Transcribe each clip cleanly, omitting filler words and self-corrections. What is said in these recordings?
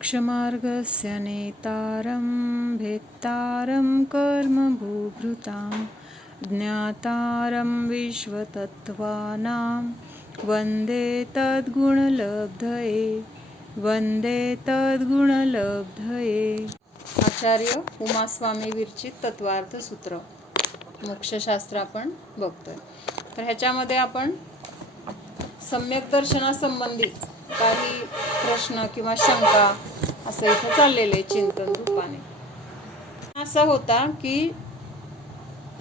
मोक्षमार्गस्य नेतारं भेत्तारं कर्मभूभृतां ज्ञातारं विश्वतत्त्वानां वन्दे तद्गुणलब्धये। आचार्य उमास्वामी विरचित तत्वार्थ सूत्र मोक्षशास्त्र आपण बघतोय. तर ह्याच्यामध्ये आपण सम्यक दर्शनासंबंधी काही प्रश्न किंवा शंका असं इथं चाललेले चिंतन रूपाने. असा होता की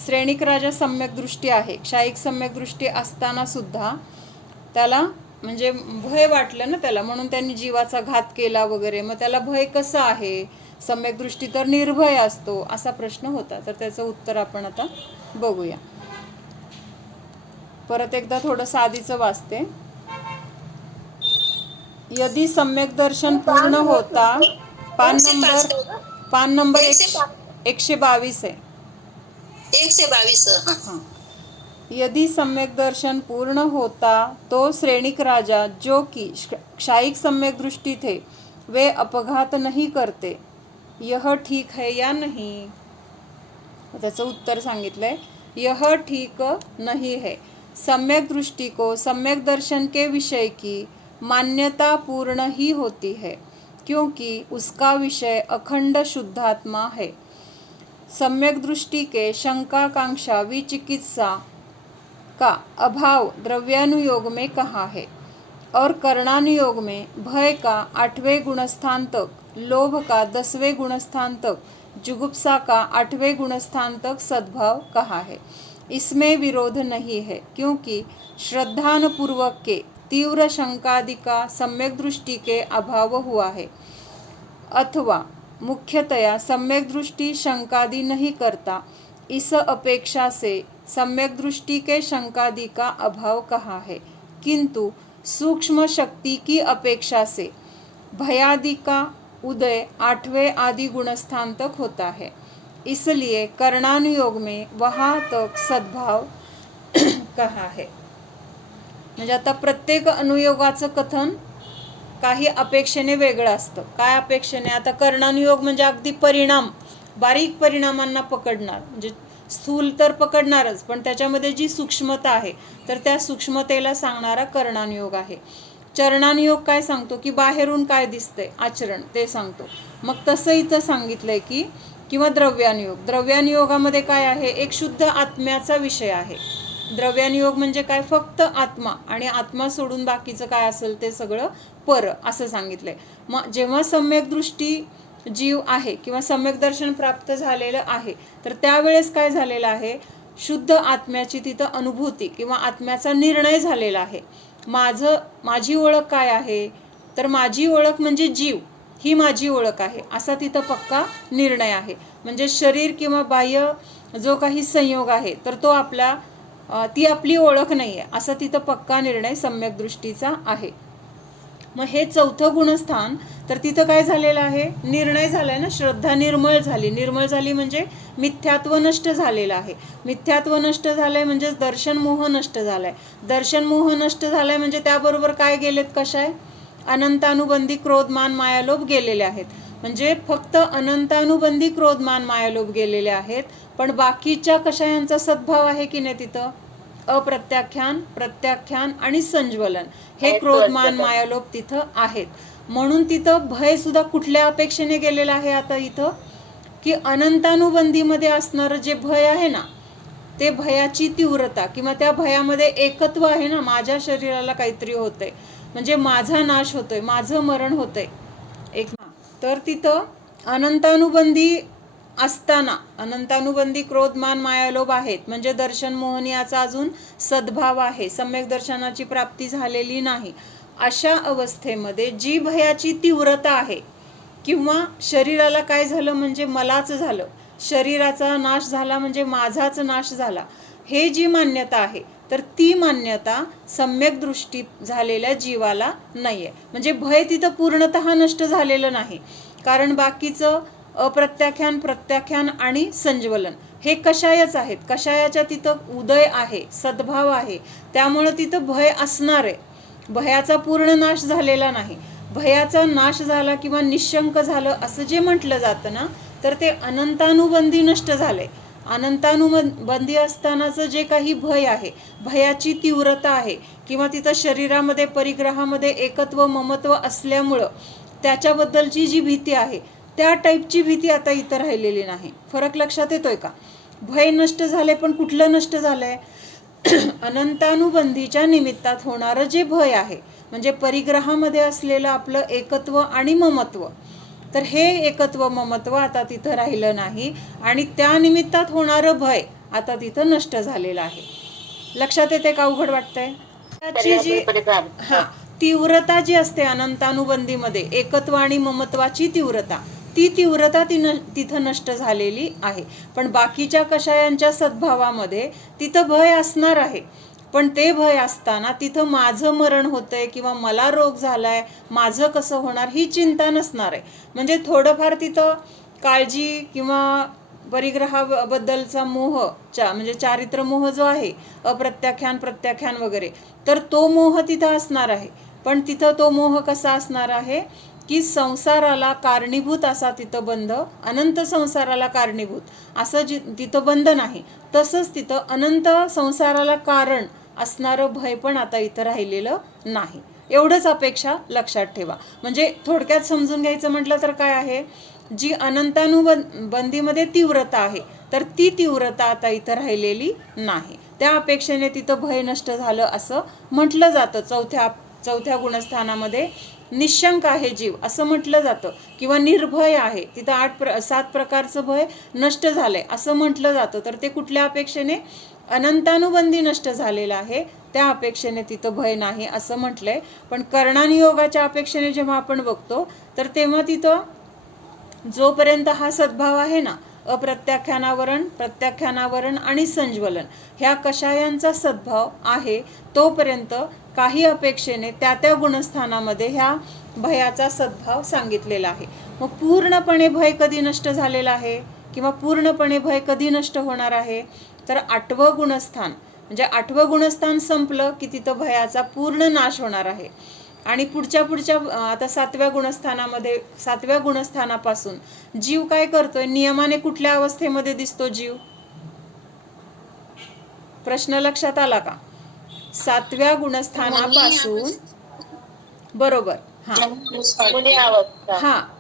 श्रेणिक राजा सम्यक दृष्टी आहे, क्षायिक सम्यक दृष्टी असताना सुद्धा त्याला म्हणजे भय वाटलं ना त्याला, म्हणून त्यांनी जीवाचा घात केला वगैरे. मग त्याला भय कसं आहे? सम्यक दृष्टी तर निर्भय असतो, असा प्रश्न होता. तर त्याचं उत्तर आपण आता बघूया. परत एकदा थोडंसं आधीचं वाचते. यदि सम्यक दर्शन पूर्ण होता, पान नंबर 122 है. 122. हाँ. यदि सम्यक दर्शन पूर्ण होता तो श्रेणिक राजा जो कि क्षायिक सम्यक दृष्टि थे वे अपघात नहीं करते, यह ठीक है या नहीं? त्याचं उत्तर सांगितलंय, यह ठीक नहीं है. सम्यक दृष्टि को सम्यक दर्शन के विषय की मान्यता पूर्ण ही होती है, क्योंकि उसका विषय अखंड शुद्धात्मा है. सम्यक दृष्टि के शंका कांक्षा विचिकित्सा का अभाव द्रव्यानुयोग में कहा है और कर्णानुयोग में भय का 8वें गुणस्थान तक, लोभ का 10वें गुणस्थान तक, जुगुप्सा का 8वें गुणस्थान तक सद्भाव कहा है. इसमें विरोध नहीं है, क्योंकि श्रद्धानुपूर्वक के तीव्र शंकादि का सम्यक दृष्टि के अभाव हुआ है, अथवा मुख्यतया सम्यक दृष्टि शंकादि नहीं करता, इस अपेक्षा से सम्यक दृष्टि के शंकादि का अभाव कहा है. किंतु सूक्ष्म शक्ति की अपेक्षा से भयादि का उदय 8वें आदि गुणस्थान तक होता है, इसलिए कर्णानुयोग में वहाँ तक सद्भाव कहा है. म्हणजे आता प्रत्येक अनुयोगाचं कथन काही अपेक्षेने वेगळं असतं. काय अपेक्षेने? आता कर्णानुयोग म्हणजे अगदी परिणाम, बारीक परिणामांना पकडणार, म्हणजे स्थूल तर पकडणारच, पण त्याच्यामध्ये जी सूक्ष्मता आहे तर त्या सूक्ष्मतेला सांगणारा कर्णानुयोग आहे. चरणानुयोग काय सांगतो की बाहेरून काय दिसतंय आचरण ते सांगतो. मग तसं इथं सांगितलंय की किंवा द्रव्यानुयोग. द्रव्यानुयोगामध्ये काय आहे? एक शुद्ध आत्म्याचा विषय आहे. द्रव्यानुयोग म्हणजे काय? फक्त आत्मा, आणि आत्मा सोडून बाकीचं काय असेल ते सगळं पर, असं सांगितलंय. मग जेव्हा सम्यक दृष्टी जीव आहे किंवा सम्यक दर्शन प्राप्त झालेलं आहे तर त्यावेळेस काय झालेलं आहे? शुद्ध आत्म्याची तिथं अनुभूती किंवा आत्म्याचा निर्णय झालेला आहे. माझी ओळख काय आहे? तर माझी ओळख म्हणजे जीव, ही माझी ओळख आहे, असा तिथं पक्का निर्णय आहे. म्हणजे शरीर किंवा बाह्य जो काही संयोग आहे तर तो ती आपली ओळख नाही आहे, असा तिथं पक्का निर्णय सम्यक दृष्टीचा आहे. मग हे चौथं गुणस्थान तर तिथं काय झालेलं आहे? निर्णय झालाय ना, श्रद्धा निर्मळ झाली. निर्मळ झाली म्हणजे मिथ्यात्व नष्ट झालेलं आहे. मिथ्यात्व नष्ट झालंय म्हणजे दर्शन मोह नष्ट झालाय. दर्शन मोह नष्ट झालाय म्हणजे त्याबरोबर काय गेलेत? कशाय? अनंतानुबंधी क्रोध मान मायालोभ गेलेले आहेत. म्हणजे फक्त अनंतानुबंधी क्रोध मान मायालोभ गेलेले आहेत, पण बाकीच्या कशायांचा सद्भाव आहे की नाही तिथं? अप्रत्याख्यान, प्रत्याख्यान आणि संज्वलन हे क्रोधमान मायालोभ तिथं आहेत. म्हणून तिथं भय सुद्धा कुठल्या अपेक्षेने गेलेलं आहे? आता इथं की अनंतानुबंधीमध्ये असणारं जे भय आहे ना, ते भयाची तीव्रता किंवा त्या भयामध्ये एकत्व आहे ना, माझ्या शरीराला काहीतरी होतंय, म्हणजे माझा नाश होतोय, माझं मरण होतंय एक. तर तिथं अनंतानुबंधी असताना अनंतानुबंधी क्रोध मान मायालोभ आहेत, म्हणजे दर्शन मोहनीयाचा अजून सद्भाव आहे, सम्यक दर्शनाची प्राप्ती झालेली नाही. अशा अवस्थेमध्ये जी भयाची तीव्रता आहे किंवा शरीराला काय झालं म्हणजे मलाच झालं, शरीराचा नाश झाला म्हणजे माझाच नाश झाला, हे जी मान्यता आहे तर ती मान्यता सम्यक दृष्टी झालेल्या जीवाला नाही आहे. म्हणजे भय तिथं पूर्णतः नष्ट झालेलं नाही, कारण बाकीचं अप्रत्याख्यान, प्रत्याख्यान आणि संज्वलन हे कषायच आहेत. कषायाच्या तिथं उदय आहे, सद्भाव आहे, त्यामुळं तिथं भय असणार आहे. भयाचा पूर्ण नाश झालेला नाही. भयाचा नाश झाला किंवा निशंक झालं असं जे म्हटलं जातं ना, तर ते अनंतानुबंधी नष्ट झालंय. अनंतानुबंधी असतानाचं जे काही भय आहे, भयाची तीव्रता आहे, किंवा तिथं शरीरामध्ये परिग्रहामध्ये एकत्व ममत्व असल्यामुळं त्याच्याबद्दलची जी भीती आहे, त्या टाईपची भीती आता इथं राहिलेली नाही. फरक लक्षात येतोय का? भय नष्ट झाले, पण कुठलं नष्ट झालंय? अनंतानुबंधीच्या निमित्तात होणारं जे भय आहे, म्हणजे परिग्रहामध्ये असलेलं आपलं एकत्व आणि ममत्व, तर हे एकत्व ममत्व आता तिथं राहिलं नाही आणि त्या निमित्तात होणारं भय आता तिथं नष्ट झालेलं आहे. लक्षात येते का? अवघड वाटतंय? त्याची जी तीव्रता जी असते अनंतानुबंधीमध्ये, एकत्व आणि ममत्वाची तीव्रता, ती तीव्रता तिथं नष्ट झालेली आहे. पण बाकीच्या कषायांच्या सद्भावामध्ये तिथं भय असणार आहे, पण ते भय असताना तिथं माझं मरण होतंय किंवा मला रोग झालाय, माझं कसं होणार, ही चिंता नसणार आहे. म्हणजे थोडंफार तिथं काळजी किंवा परिग्रहाबद्दलचा मोह, म्हणजे चारित्र मोह जो आहे, अप्रत्याख्यान प्रत्याख्यान वगैरे, तर तो मोह तिथं असणार आहे. पण तिथं तो मोह कसा असणार आहे की संसाराला कारणीभूत असा तिथं बंध, अनंत संसाराला कारणीभूत असं तिथं बंध नाही. तसंच तिथं अनंत संसाराला कारण असणारं भय पण आता इथं राहिलेलं नाही. एवढंच अपेक्षा लक्षात ठेवा. म्हणजे थोडक्यात समजून घ्यायचं म्हटलं तर काय आहे, जी अनंतानुबंधीमध्ये तीव्रता आहे, तर ती तीव्रता आता इथं राहिलेली नाही. त्या अपेक्षेने तिथं भय नष्ट झालं असं म्हटलं जातं. चौथ्या गुणस्थानामध्ये निशंक आहे जीव असं म्हटलं जातं, किंवा निर्भय आहे, तिथं 7 प्रकारचं भय नष्ट झालंय असं म्हटलं जातं. तर ते कुठल्या अपेक्षेने? अनंतानुबंधी नष्ट झालेलं आहे, त्या अपेक्षेने तिथं भय नाही असं म्हटलंय. पण कर्णानियोगाच्या अपेक्षेने जेव्हा आपण बघतो, तर तेव्हा तिथं जोपर्यंत हा सद्भाव आहे ना, अप्रत्याख्यानावरण, प्रत्याख्यानावरण आणि संज्वलन, ह्या कषायांचा सद्भाव आहे, तोपर्यंत काही अपेक्षेने त्या गुणस्थानामध्ये ह्या भयाचा सद्भाव सांगितलेला आहे. मग पूर्णपणे भय कधी नष्ट झालेला आहे किंवा पूर्णपणे भय कधी नष्ट होणार आहे? तर 8वं गुणस्थान, म्हणजे 8वं गुणस्थान संपलं की तिथं भयाचा पूर्ण नाश होणार आहे. आणि पुढच्या आता 7व्या गुणस्थानामध्ये, 7व्या गुणस्थानापासून जीव काय करतोय? नियमाने कुठल्या अवस्थेमध्ये दिसतो जीव? प्रश्न लक्षात आला का? 7व्या गुणस्थानापासून, बरोबर, हा,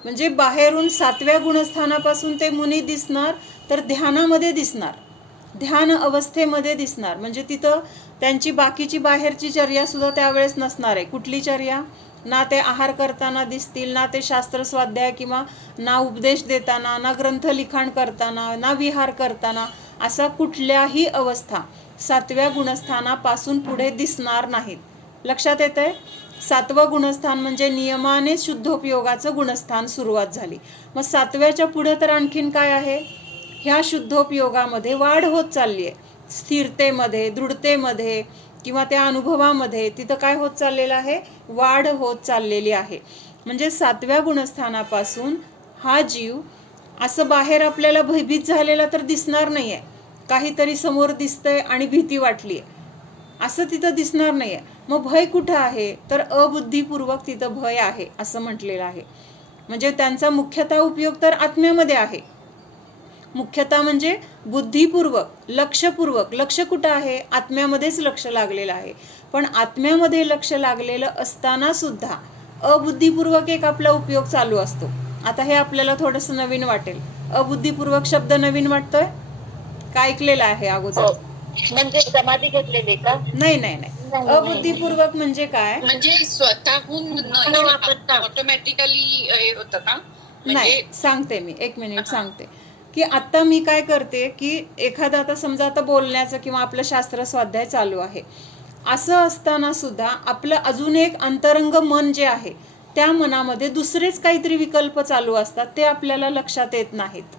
म्हणजे बाहेरून 7व्या गुणस्थानापासून ते मुनी दिसणार, तर ध्यानामध्ये दिसणार, ध्यान अवस्थेमध्ये दिसणार. म्हणजे तिथं त्यांची बाकीची बाहेरची चर्या सुद्धा त्यावेळेस नसणार आहे. कुठली चर्या? ना ते आहार करताना दिसतील, ना ते शास्त्र स्वाध्याय किंवा ना उपदेश देताना, ना ग्रंथ लिखाण करताना, ना विहार करताना, असा कुठल्याही अवस्था 7व्या गुणस्थानापासून पुढे दिसणार नाहीत. लक्षात येतंय? 7वं गुणस्थान म्हणजे नियमाने शुद्धोपयोगाचं गुणस्थान सुरुवात झाली. मग 7व्याच्या पुढे तर आणखीन काय आहे? ह्या शुद्धोपयोगामध्ये वाढ होत चालली आहे, स्थिरतेमध्ये, दृढतेमध्ये किंवा त्या अनुभवामध्ये तिथं काय होत चाललेलं आहे? वाढ होत चाललेली आहे. म्हणजे 7व्या गुणस्थानापासून हा जीव असं बाहेर आपल्याला भयभीत झालेला तर दिसणार नाहीये, काहीतरी समोर दिसतंय आणि भीती वाटलीये असं तिथं दिसणार नाहीये. मग भय कुठं आहे? तर अबुद्धिपूर्वक तिथं भय आहे असं म्हटलेलं आहे. म्हणजे त्यांचा मुख्यतः उपयोग तर आत्म्यामध्ये आहे. मुख्यतः म्हणजे बुद्धिपूर्वक, लक्षपूर्वक. लक्ष कुठं आहे? आत्म्यामध्येच लक्ष लागलेलं आहे. पण आत्म्यामध्ये लक्ष लागलेलं असताना सुद्धा अबुद्धिपूर्वक एक आपला उपयोग चालू असतो. आता हे आपल्याला थोडंसं नवीन वाटेल. अबुद्धिपूर्वक शब्द नवीन वाटतोय का? ऐकलेला आहे अगोदर? म्हणजे समाधी घेतलेली का? नाही. अबुद्धिपूर्वक म्हणजे काय? म्हणजे स्वतःहून ऑटोमॅटिकली होतं का? नाही, सांगते मी, 1 मिनिट सांगते. की आता मी काय करते की एखादा, आता समजा आता बोलण्याचं किंवा आपलं शास्त्र स्वाध्याय चालू आहे, असं असताना सुद्धा आपलं अजून एक अंतरंग मन जे आहे, त्या मनामध्ये दुसरेच काहीतरी विकल्प चालू असतात, ते आपल्याला लक्षात येत नाहीत.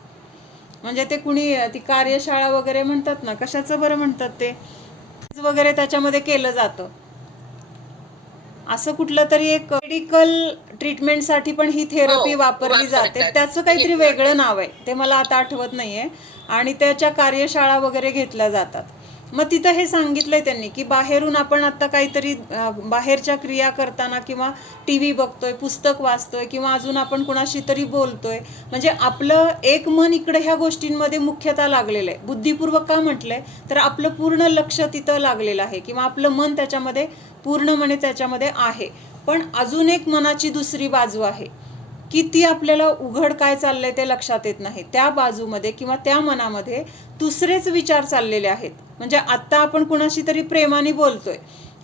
म्हणजे ते कुणी ती कार्यशाळा वगैरे म्हणतात ना, कशाचं बरं म्हणतात ते वगैरे, त्याच्यामध्ये केलं जातं. असं कुठलं तरी एक मेडिकल ट्रीटमेंटसाठी पण ही थेरपी वापरली जाते. त्याचं काहीतरी वेगळं नाव आहे, ते मला आता आठवत नाहीये. आणि त्याच्या कार्यशाळा वगैरे घेतल्या जातात. मग तिथं हे सांगितलंय त्यांनी की बाहेरून आपण आता काहीतरी बाहेरच्या क्रिया करताना किंवा टी व्ही बघतोय, पुस्तक वाचतोय किंवा अजून आपण कुणाशी तरी बोलतोय, म्हणजे आपलं एक मन इकडे ह्या गोष्टींमध्ये मुख्यतः लागलेलं आहे. बुद्धिपूर्वक का म्हटलंय तर आपलं पूर्ण लक्ष तिथं लागलेलं आहे किंवा आपलं मन त्याच्यामध्ये पूर्णपणे त्याच्यामध्ये आहे. पण अजून एक मनाची दुसरी बाजू आहे की ती आपल्याला उघड काय चाललंय ते लक्षात येत नाही. त्या बाजूमध्ये किंवा त्या मनामध्ये दुसरेच विचार चाललेले आहेत. म्हणजे आत्ता आपण कुणाशी तरी प्रेमाने बोलतोय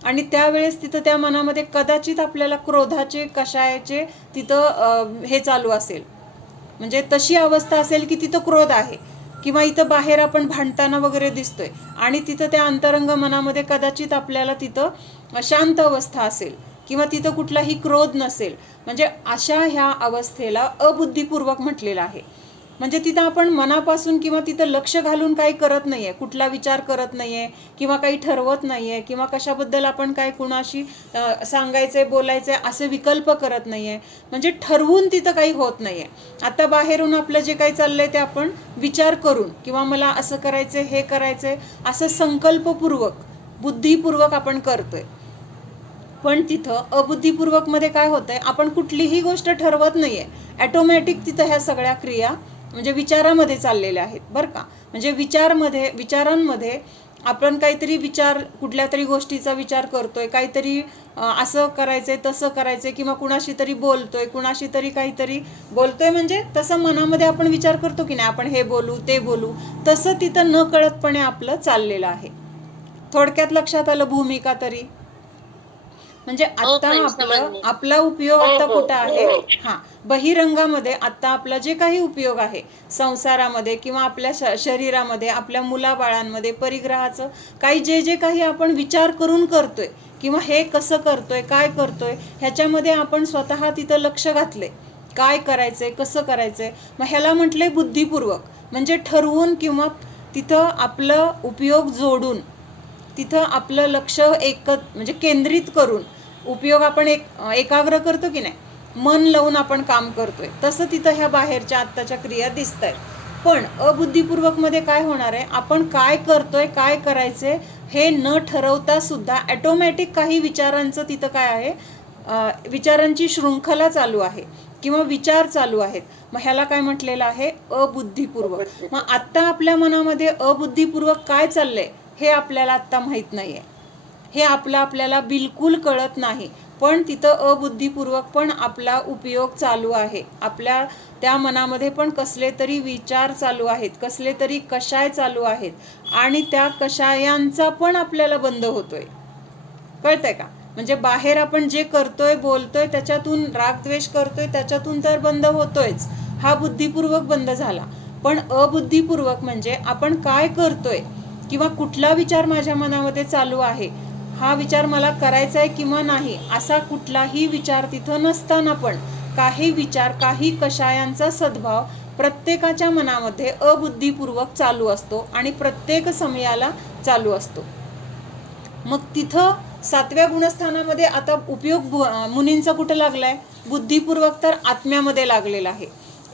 आणि त्यावेळेस तिथं त्या मनामध्ये कदाचित आपल्याला क्रोधाचे, कशायाचे तिथं हे चालू असेल, म्हणजे तशी अवस्था असेल की तिथं क्रोध आहे. किंवा इथं बाहेर आपण भांडताना वगैरे दिसतोय आणि तिथं त्या अंतरंग मनामध्ये कदाचित आपल्याला तिथं शांत अवस्था असेल किंवा तिथं कुठलाही क्रोध नसेल. म्हणजे अशा ह्या अवस्थेला अबुद्धिपूर्वक म्हटलेलं आहे. म्हणजे तिथं आपण मनापासून किंवा तिथं लक्ष घालून काही करत नाही आहे, कुठला विचार करत नाही आहे किंवा काही ठरवत नाही आहे किंवा कशाबद्दल आपण काय कुणाशी सांगायचं आहे, बोलायचं आहे असे विकल्प करत नाही आहे. म्हणजे ठरवून तिथं काही होत नाही आहे. आता बाहेरून आपलं जे काही चाललं आहे ते आपण विचार करून किंवा मला असं करायचं आहे, हे करायचं आहे असं संकल्पपूर्वक, बुद्धिपूर्वक आपण करतोय. पण तिथं अबुद्धिपूर्वकमध्ये काय होतंय, आपण कुठलीही गोष्ट ठरवत नाही आहे, ॲटोमॅटिक तिथं ह्या सगळ्या क्रिया म्हणजे विचारामध्ये चाललेल्या आहेत बरं का. म्हणजे विचारांमध्ये आपण काहीतरी विचार, कुठल्या तरी गोष्टीचा विचार करतोय, काहीतरी असं करायचंय, तसं करायचंय किंवा कुणाशी तरी बोलतोय, कुणाशी तरी काहीतरी बोलतोय, म्हणजे तसं मनामध्ये आपण विचार करतो की नाही आपण हे बोलू ते बोलू, तसं तिथं न कळतपणे आपलं चाललेलं आहे. थोडक्यात लक्षात आलं भूमिका तरी? म्हणजे आता आपला उपयोग आता कुठं आहे, बहिरंगामध्ये आता आपला जे काही उपयोग आहे संसारामध्ये किंवा आपल्या शरीरामध्ये, आपल्या मुलाबाळांमध्ये, परिग्रहाचं काही जे काही आपण विचार करून करतोय किंवा हे कसं करतोय, काय करतोय, ह्याच्यामध्ये आपण स्वतः तिथं लक्ष घातले, काय करायचंय, कसं करायचंय. मग ह्याला म्हटलंय बुद्धिपूर्वक, म्हणजे ठरवून किंवा तिथं आपलं उपयोग जोडून, तिथं आपलं लक्ष म्हणजे केंद्रित करून उपयोग आपण एकाग्र करतो की नाही, मन लावून आपण काम करतोय, तसं तिथं ह्या बाहेरच्या आत्ताच्या क्रिया दिसत आहेत. पण अबुद्धिपूर्वकमध्ये काय होणार आहे, आपण काय करतोय, काय करायचंय हे न ठरवता सुद्धा ॲटोमॅटिक काही विचारांचं तिथं काय आहे, विचारांची शृंखला चालू आहे किंवा विचार चालू आहेत. मग ह्याला काय म्हटलेलं आहे, अबुद्धिपूर्वक. मग आत्ता आपल्या मनामध्ये अबुद्धिपूर्वक काय चाललंय हे आपल्याला आत्ता माहीत नाही आहे, हे आपल्याला बिलकुल कळत नाही. पण तिथं अबुद्धिपूर्वक पण आपला उपयोग चालू आहे. आपल्या त्या मनामध्ये पण कसले तरी विचार चालू आहेत, कसले तरी कषाय चालू आहेत आणि त्या कषायांचा पण आपल्याला बंध होतोय. कळतंय का? म्हणजे बाहेर आपण जे करतोय, बोलतोय, त्याच्यातून रागद्वेष करतोय, त्याच्यातून तर बंद होतोयच, हा बुद्धिपूर्वक बंद झाला. पण अबुद्धिपूर्वक म्हणजे आपण काय करतोय किंवा कुठला विचार माझ्या मनामध्ये चालू आहे, हा विचार मला करायचा आहे किंवा नाही, असा कुठलाही विचार तिथं नसताना पण काही विचार, काही कषायांचा सद्भाव प्रत्येकाच्या मनामध्ये अबुद्धिपूर्वक चालू असतो आणि प्रत्येक समयाला चालू असतो. मग तिथं 7व्या गुणस्थानामध्ये आता उपयोग मुनींचा कुठं लागलाय, बुद्धिपूर्वक तर आत्म्यामध्ये लागलेला आहे.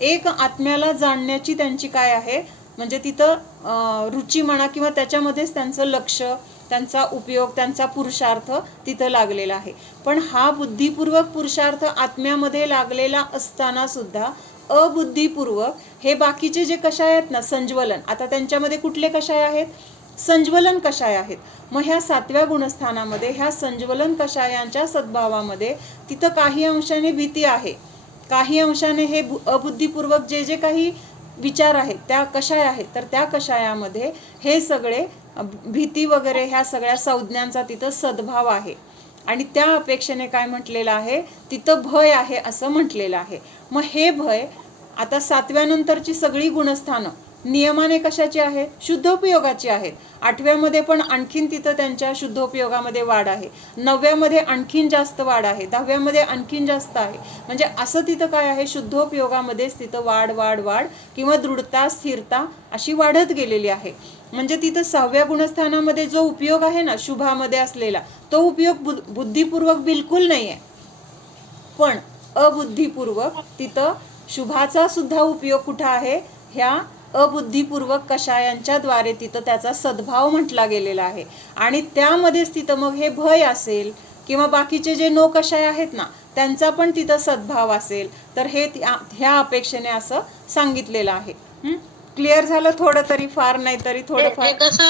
एक आत्म्याला जाणण्याची त्यांची काय आहे, म्हणजे तिथं रुची म्हणा किंवा त्याच्यामध्येच त्यांचं लक्ष, त्यांचा उपयोग, त्यांचा पुरुषार्थ तिथं लागलेला आहे. पण हा बुद्धिपूर्वक पुरुषार्थ आत्म्यामध्ये लागलेला असताना सुद्धा अबुद्धिपूर्वक हे बाकीचे जे कषाय आहेत ना, संज्वलन, आता त्यांच्यामध्ये कुठले कषाय आहेत, संज्वलन कषाय आहेत. मग ह्या 7व्या गुणस्थानामध्ये ह्या संज्वलन कषायांच्या सद्भावामध्ये तिथं काही अंशाने भीती आहे, काही अंशाने हे अबुद्धिपूर्वक जे काही विचार आहेत त्या कषाय आहेत, तर त्या कषायामध्ये हे सगळे भीती वगैरे ह्या सगळ्या संज्ञांचा तिथं सद्भाव आहे. आणि त्या अपेक्षेने काय म्हटलेलं आहे, तिथं भय आहे असं म्हटलेलं आहे. मग हे भय आता 7व्या नंतरची सगळी गुणस्थानं नियमाने कशाची आहेत, शुद्धोपयोगाची आहेत. 8व्यामध्ये पण आणखीन तिथं त्यांच्या शुद्धोपयोगामध्ये वाढ आहे, 9व्यामध्ये आणखीन जास्त वाढ आहे, 10व्यामध्ये आणखीन जास्त आहे. म्हणजे असं तिथं काय आहे, शुद्धोपयोगामध्येच तिथं वाढ वाढ वाढ किंवा दृढता, स्थिरता अशी वाढत गेलेली आहे. म्हणजे तिथं 6व्या गुणस्थानामध्ये जो उपयोग आहे ना, शुभामध्ये असलेला, तो उपयोग बुद्धिपूर्वक बिलकुल नाही आहे. पण अबुद्धिपूर्वक तिथं शुभाचा सुद्धा उपयोग कुठं आहे, ह्या अबुद्धिपूर्वक कषायांच्या द्वारे तिथं त्याचा सद्भाव म्हटला गेलेला आहे. आणि त्यामध्येच तिथं मग हे भय असेल किंवा बाकीचे जे नो कषाय आहेत ना त्यांचा पण तिथं सद्भाव असेल, तर हे ह्या अपेक्षेने असं सांगितलेलं आहे. क्लिअर झालं थोडं तरी, फार नाही तरी थोडंफार.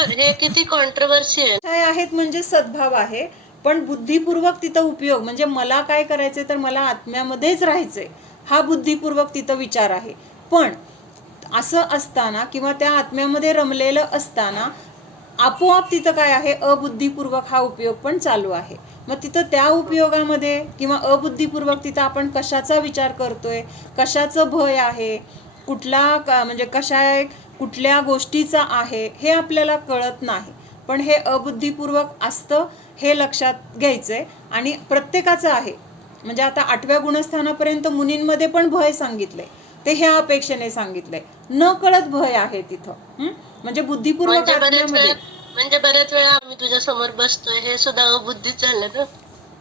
हे किती कॉन्ट्रोवर्सी आहेत म्हणजे सद्भाव आहे, पण बुद्धिपूर्वक तिथं उपयोग म्हणजे मला काय करायचंय तर मला आत्म्यामध्येच राहायचंय हा बुद्धिपूर्वक तिथं विचार आहे. पण असं असताना किंवा त्या आत्म्यामध्ये रमलेलं असताना आपोआप तिथं काय आहे, अबुद्धिपूर्वक हा उपयोग पण चालू आहे. मग तिथं त्या उपयोगामध्ये किंवा अबुद्धिपूर्वक तिथं आपण कशाचा विचार करतोय, कशाचं भय आहे, म्हणजे कुठल्या गोष्टीचा आहे हे आपल्याला कळत नाही. पण हे अबुद्धिपूर्वक असतं हे लक्षात घ्यायचंय. आणि प्रत्येकाचं आहे, म्हणजे आता 8व्या गुणस्थानापर्यंत मुनींमध्ये पण भय सांगितलंय, ते ह्या अपेक्षेने सांगितलंय. न कळत भय आहे तिथं. म्हणजे बुद्धिपूर्वक म्हणजे बऱ्याच वेळा आम्ही तुझ्या समोर बसतोय हे सुद्धा अबुद्धीच झालं ना.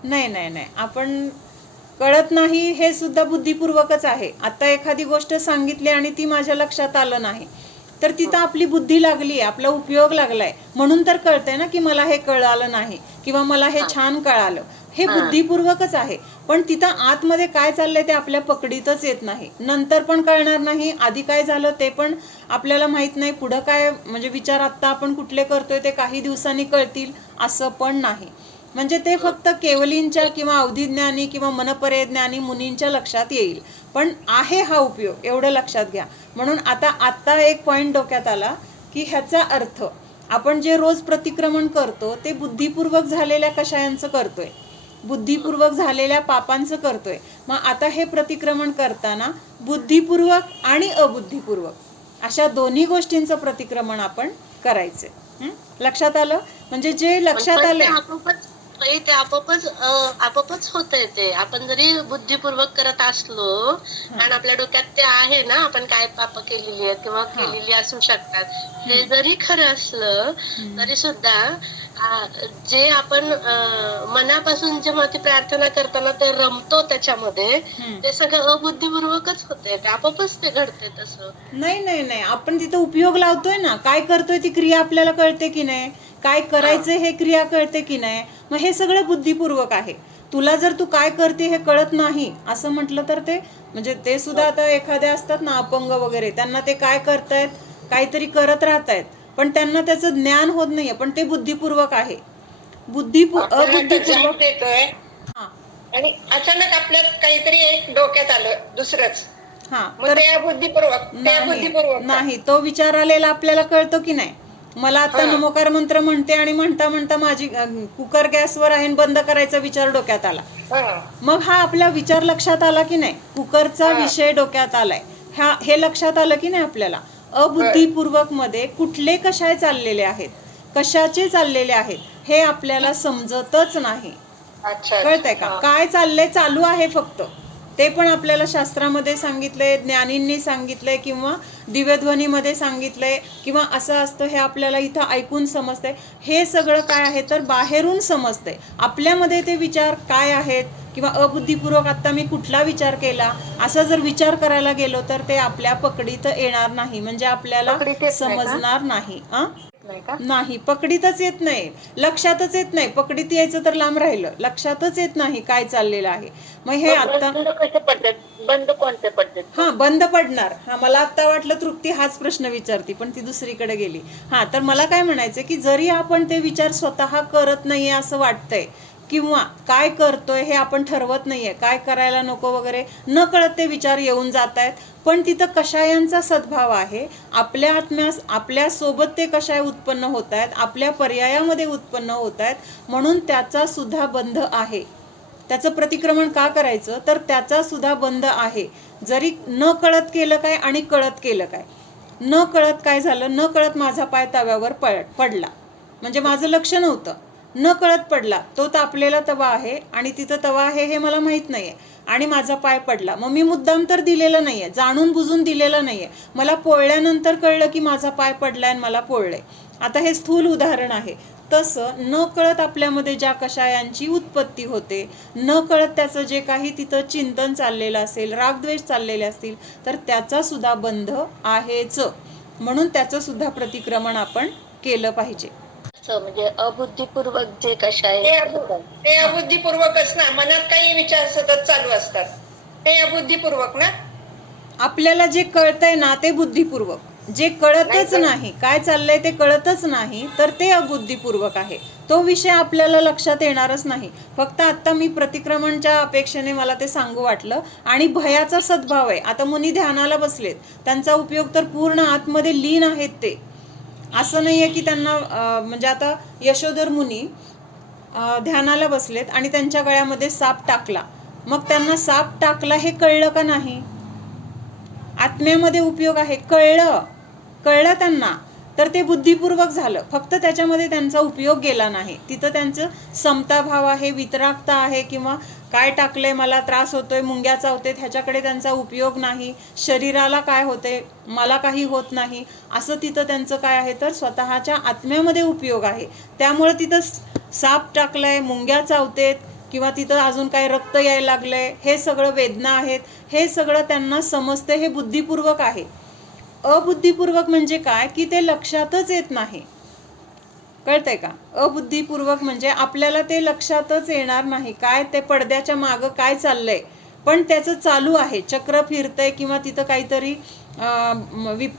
नाही, आपण कळत नाही हे सुद्धा बुद्धिपूर्वकच आहे. आता एखादी गोष्ट सांगितली आणि ती माझ्या लक्षात आलं नाही, तर तिथं आपली बुद्धी लागली, आपला उपयोग लागलाय, म्हणून तर कळतंय ना की मला हे कळालं नाही किंवा मला हे छान कळालं. हे बुद्धिपूर्वकच आहे. पण तिथं आतमध्ये काय चाललंय ते आपल्या पकडीतच येत नाही. नंतर पण कळणार नाही, आधी काय झालं ते पण आपल्याला माहित नाही, पुढं काय म्हणजे विचार आत्ता आपण कुठले करतोय ते काही दिवसांनी कळतील असं पण नाही. म्हणजे ते फक्त केवलींच्या किंवा अवधिज्ञानी किंवा मनपर्यज्ञानी मुनींच्या लक्षात येईल, पण आहे हा उपयोग, एवढं लक्षात घ्या. म्हणून आता एक पॉइंट डोक्यात आला की ह्याचा अर्थ आपण जे रोज प्रतिक्रमण करतो ते बुद्धिपूर्वक झालेल्या कषायांचं करतोय, बुद्धिपूर्वक झालेल्या पापांचं करतोय. मग आता हे प्रतिक्रमण करताना बुद्धिपूर्वक आणि अबुद्धिपूर्वक अशा दोन्ही गोष्टींचं प्रतिक्रमण आपण करायचंय. लक्षात आलं? म्हणजे जे लक्षात आलंय ते आपोआपच होतंय. ते आपण जरी बुद्धिपूर्वक करत असलो आणि आपल्या डोक्यात ते आहे ना आपण काय पाप केलेली आहेत किंवा केलेली असू शकतात, हे जरी खरं असलं तरी सुद्धा जे आपण मनापासून जेव्हा ती प्रार्थना करताना ते रमतो त्याच्यामध्ये, ते सगळं अबुद्धिपूर्वकच होतंय. ते आपोआपच ते घडते तसं. नाही, आपण तिथं उपयोग लावतोय ना, काय करतोय ती क्रिया आपल्याला कळते की नाही, काय करायचं हे क्रिया कळते की नाही, मग हे सगळं बुद्धिपूर्वक आहे. तुला जर तू काय करते हे कळत नाही असं म्हटलं तर ते म्हणजे ते सुद्धा आता एखाद्या असतात ना अपंग वगैरे, त्यांना ते काय करतायत, काहीतरी करत राहतायत, पण त्यांना त्याचं ज्ञान होत नाहीये, पण ते बुद्धिपूर्वक आहे. अबुद्धिपूर्वक देतोय आणि अचानक आपल्यात काहीतरी एक डोक्यात आलं दुसरंच, तर ते बुद्धिपूर्वक नाही. तो विचार आलेला आपल्याला कळतो की नाही. मला आता नमोकार मंत्र म्हणते आणि म्हणता म्हणता माझी कुकर गॅसवर आहे बंद करायचा विचार डोक्यात आला, मग हा आपला विचार लक्षात आला की नाही, कुकरचा विषय डोक्यात आलाय, हे लक्षात आलं की नाही आपल्याला. अबुद्धिपूर्वक मध्ये कुठले कशाय चाललेले आहेत, कशाचे चाललेले आहेत हे आपल्याला समजतच नाही. कळतंय का? काय चाललंय, चालू आहे फक्त, ते पण आपल्याला शास्त्रामध्ये सांगितलंय, ज्ञानींनी सांगितलंय किंवा दिव्यध्वनीमध्ये सांगितलंय किंवा असं असतं हे आपल्याला इथं ऐकून समजतंय. हे सगळं काय आहे तर बाहेरून समजतंय. आपल्यामध्ये ते विचार काय आहेत किंवा अबुद्धिपूर्वक आता मी कुठला विचार केला असं जर विचार करायला गेलो तर ते आपल्या पकडीत येणार नाही, म्हणजे आपल्याला समजणार नाही. नाही, पकडीतच येत नाही, लक्षातच येत नाही. पकडीत यायचं तर लांब राहिलं, लक्षातच येत नाही काय चाललेलं आहे. मग हे आता बंद पडणार. मला आता वाटलं तृप्ती हाच प्रश्न विचारती, पण ती दुसरीकडे गेली. तर मला काय म्हणायचं की जरी आपण ते विचार स्वतः करत नाहीये असं वाटतंय किंवा काय करतोय हे आपण ठरवत नाहीये, काय करायला नको वगैरे, न कळत ते विचार येऊन जात आहेत, पण तिथं कषायांचा सद्भाव आहे. आपल्या सोबत ते कषाय उत्पन्न होत आहेत, आपल्या पर्यायामध्ये उत्पन्न होत आहेत, म्हणून त्याचा सुद्धा बंध आहे. त्याचं प्रतिक्रमण का करायचं तर त्याचा सुद्धा बंध आहे. जरी न कळत केलं काय आणि कळत केलं काय. न कळत काय झालं, न कळत माझा पाय तव्यावर पडला, म्हणजे माझं लक्ष नव्हतं, न कळत पडला, तो तापलेला तवा आहे आणि तिथं तवा आहे हे मला माहित नाहीये आणि माझा पाय पडला. मग मी मुद्दाम तर दिलेलं नाहीये, जाणून बुजून दिलेलं नाहीये, मला पोळल्यानंतर कळलं की माझा पाय पडलाय आणि मला पोळलंय. आता हे स्थूल उदाहरण आहे. तसं न कळत आपल्यामध्ये ज्या कषायांची उत्पत्ती होते, न कळत त्याचं जे काही तिथं चिंतन चाललेलं असेल, रागद्वेष चाललेले असतील, तर त्याचा सुद्धा बंध आहेच. म्हणून त्याचं सुद्धा प्रतिक्रमण आपण केलं पाहिजे. म्हणजे अबुद्धिपूर्वक जे कशाय ते अबुद्धिपूर्वकच ना, मनात काही विचार सतत चालू असतात, ते अबुद्धिपूर्वक ना. आपल्याला जे कळतंय ना ते बुद्धिपूर्वक, जे कळतच नाही काय चाललंय ते कळतच नाही तर ते अबुद्धिपूर्वक आहे. तो विषय आपल्याला लक्षात येणारच नाही. फक्त आता मी प्रतिक्रमणच्या अपेक्षेने मला ते सांगू वाटलं. आणि भयाचा सद्भाव आहे. आता मुनी ध्यानाला बसलेत, त्यांचा उपयोग तर पूर्ण आतमध्ये लीन आहेत ते. असं नाहीये की त्यांना म्हणजे आता यशोधर मुनी ध्यानाला बसलेत आणि त्यांच्या गळ्यामध्ये साप टाकला, मग त्यांना साप टाकला हे कळलं का नाही? आत्म्यामध्ये उपयोग आहे, कळलं त्यांना, तर ते बुद्धिपूर्वक झालं. फक्त त्याच्यामध्ये त्यांचा उपयोग गेला नाही. तिथं त्यांचं समताभाव आहे, वितरागता आहे, किंवा काय टाकलंय मला त्रास होतोय, मुंग्या चावतेत, ह्याच्याकडे त्यांचा उपयोग नाही. शरीराला काय होते, मला काही होत नाही, असं तिथं त्यांचं काय आहे तर स्वतःच्या आत्म्यामध्ये उपयोग आहे. त्यामुळे तिथं साप टाकलाय, मुंग्या चावतेत, किंवा तिथं अजून काय रक्त यायला लागलंय, हे सगळं वेदना आहेत, हे सगळं त्यांना समजते, हे बुद्धिपूर्वक आहे. अबुद्धिपूर्वक म्हणजे काय की ते लक्षातच येत नाही. कळतंय का? अबुद्धिपूर्वक म्हणजे आपल्याला ते लक्षातच येणार नाही काय ते पडद्याच्या मागं काय चाललंय, पण त्याचं चालू आहे, चक्र फिरतंय, किंवा तिथं काहीतरी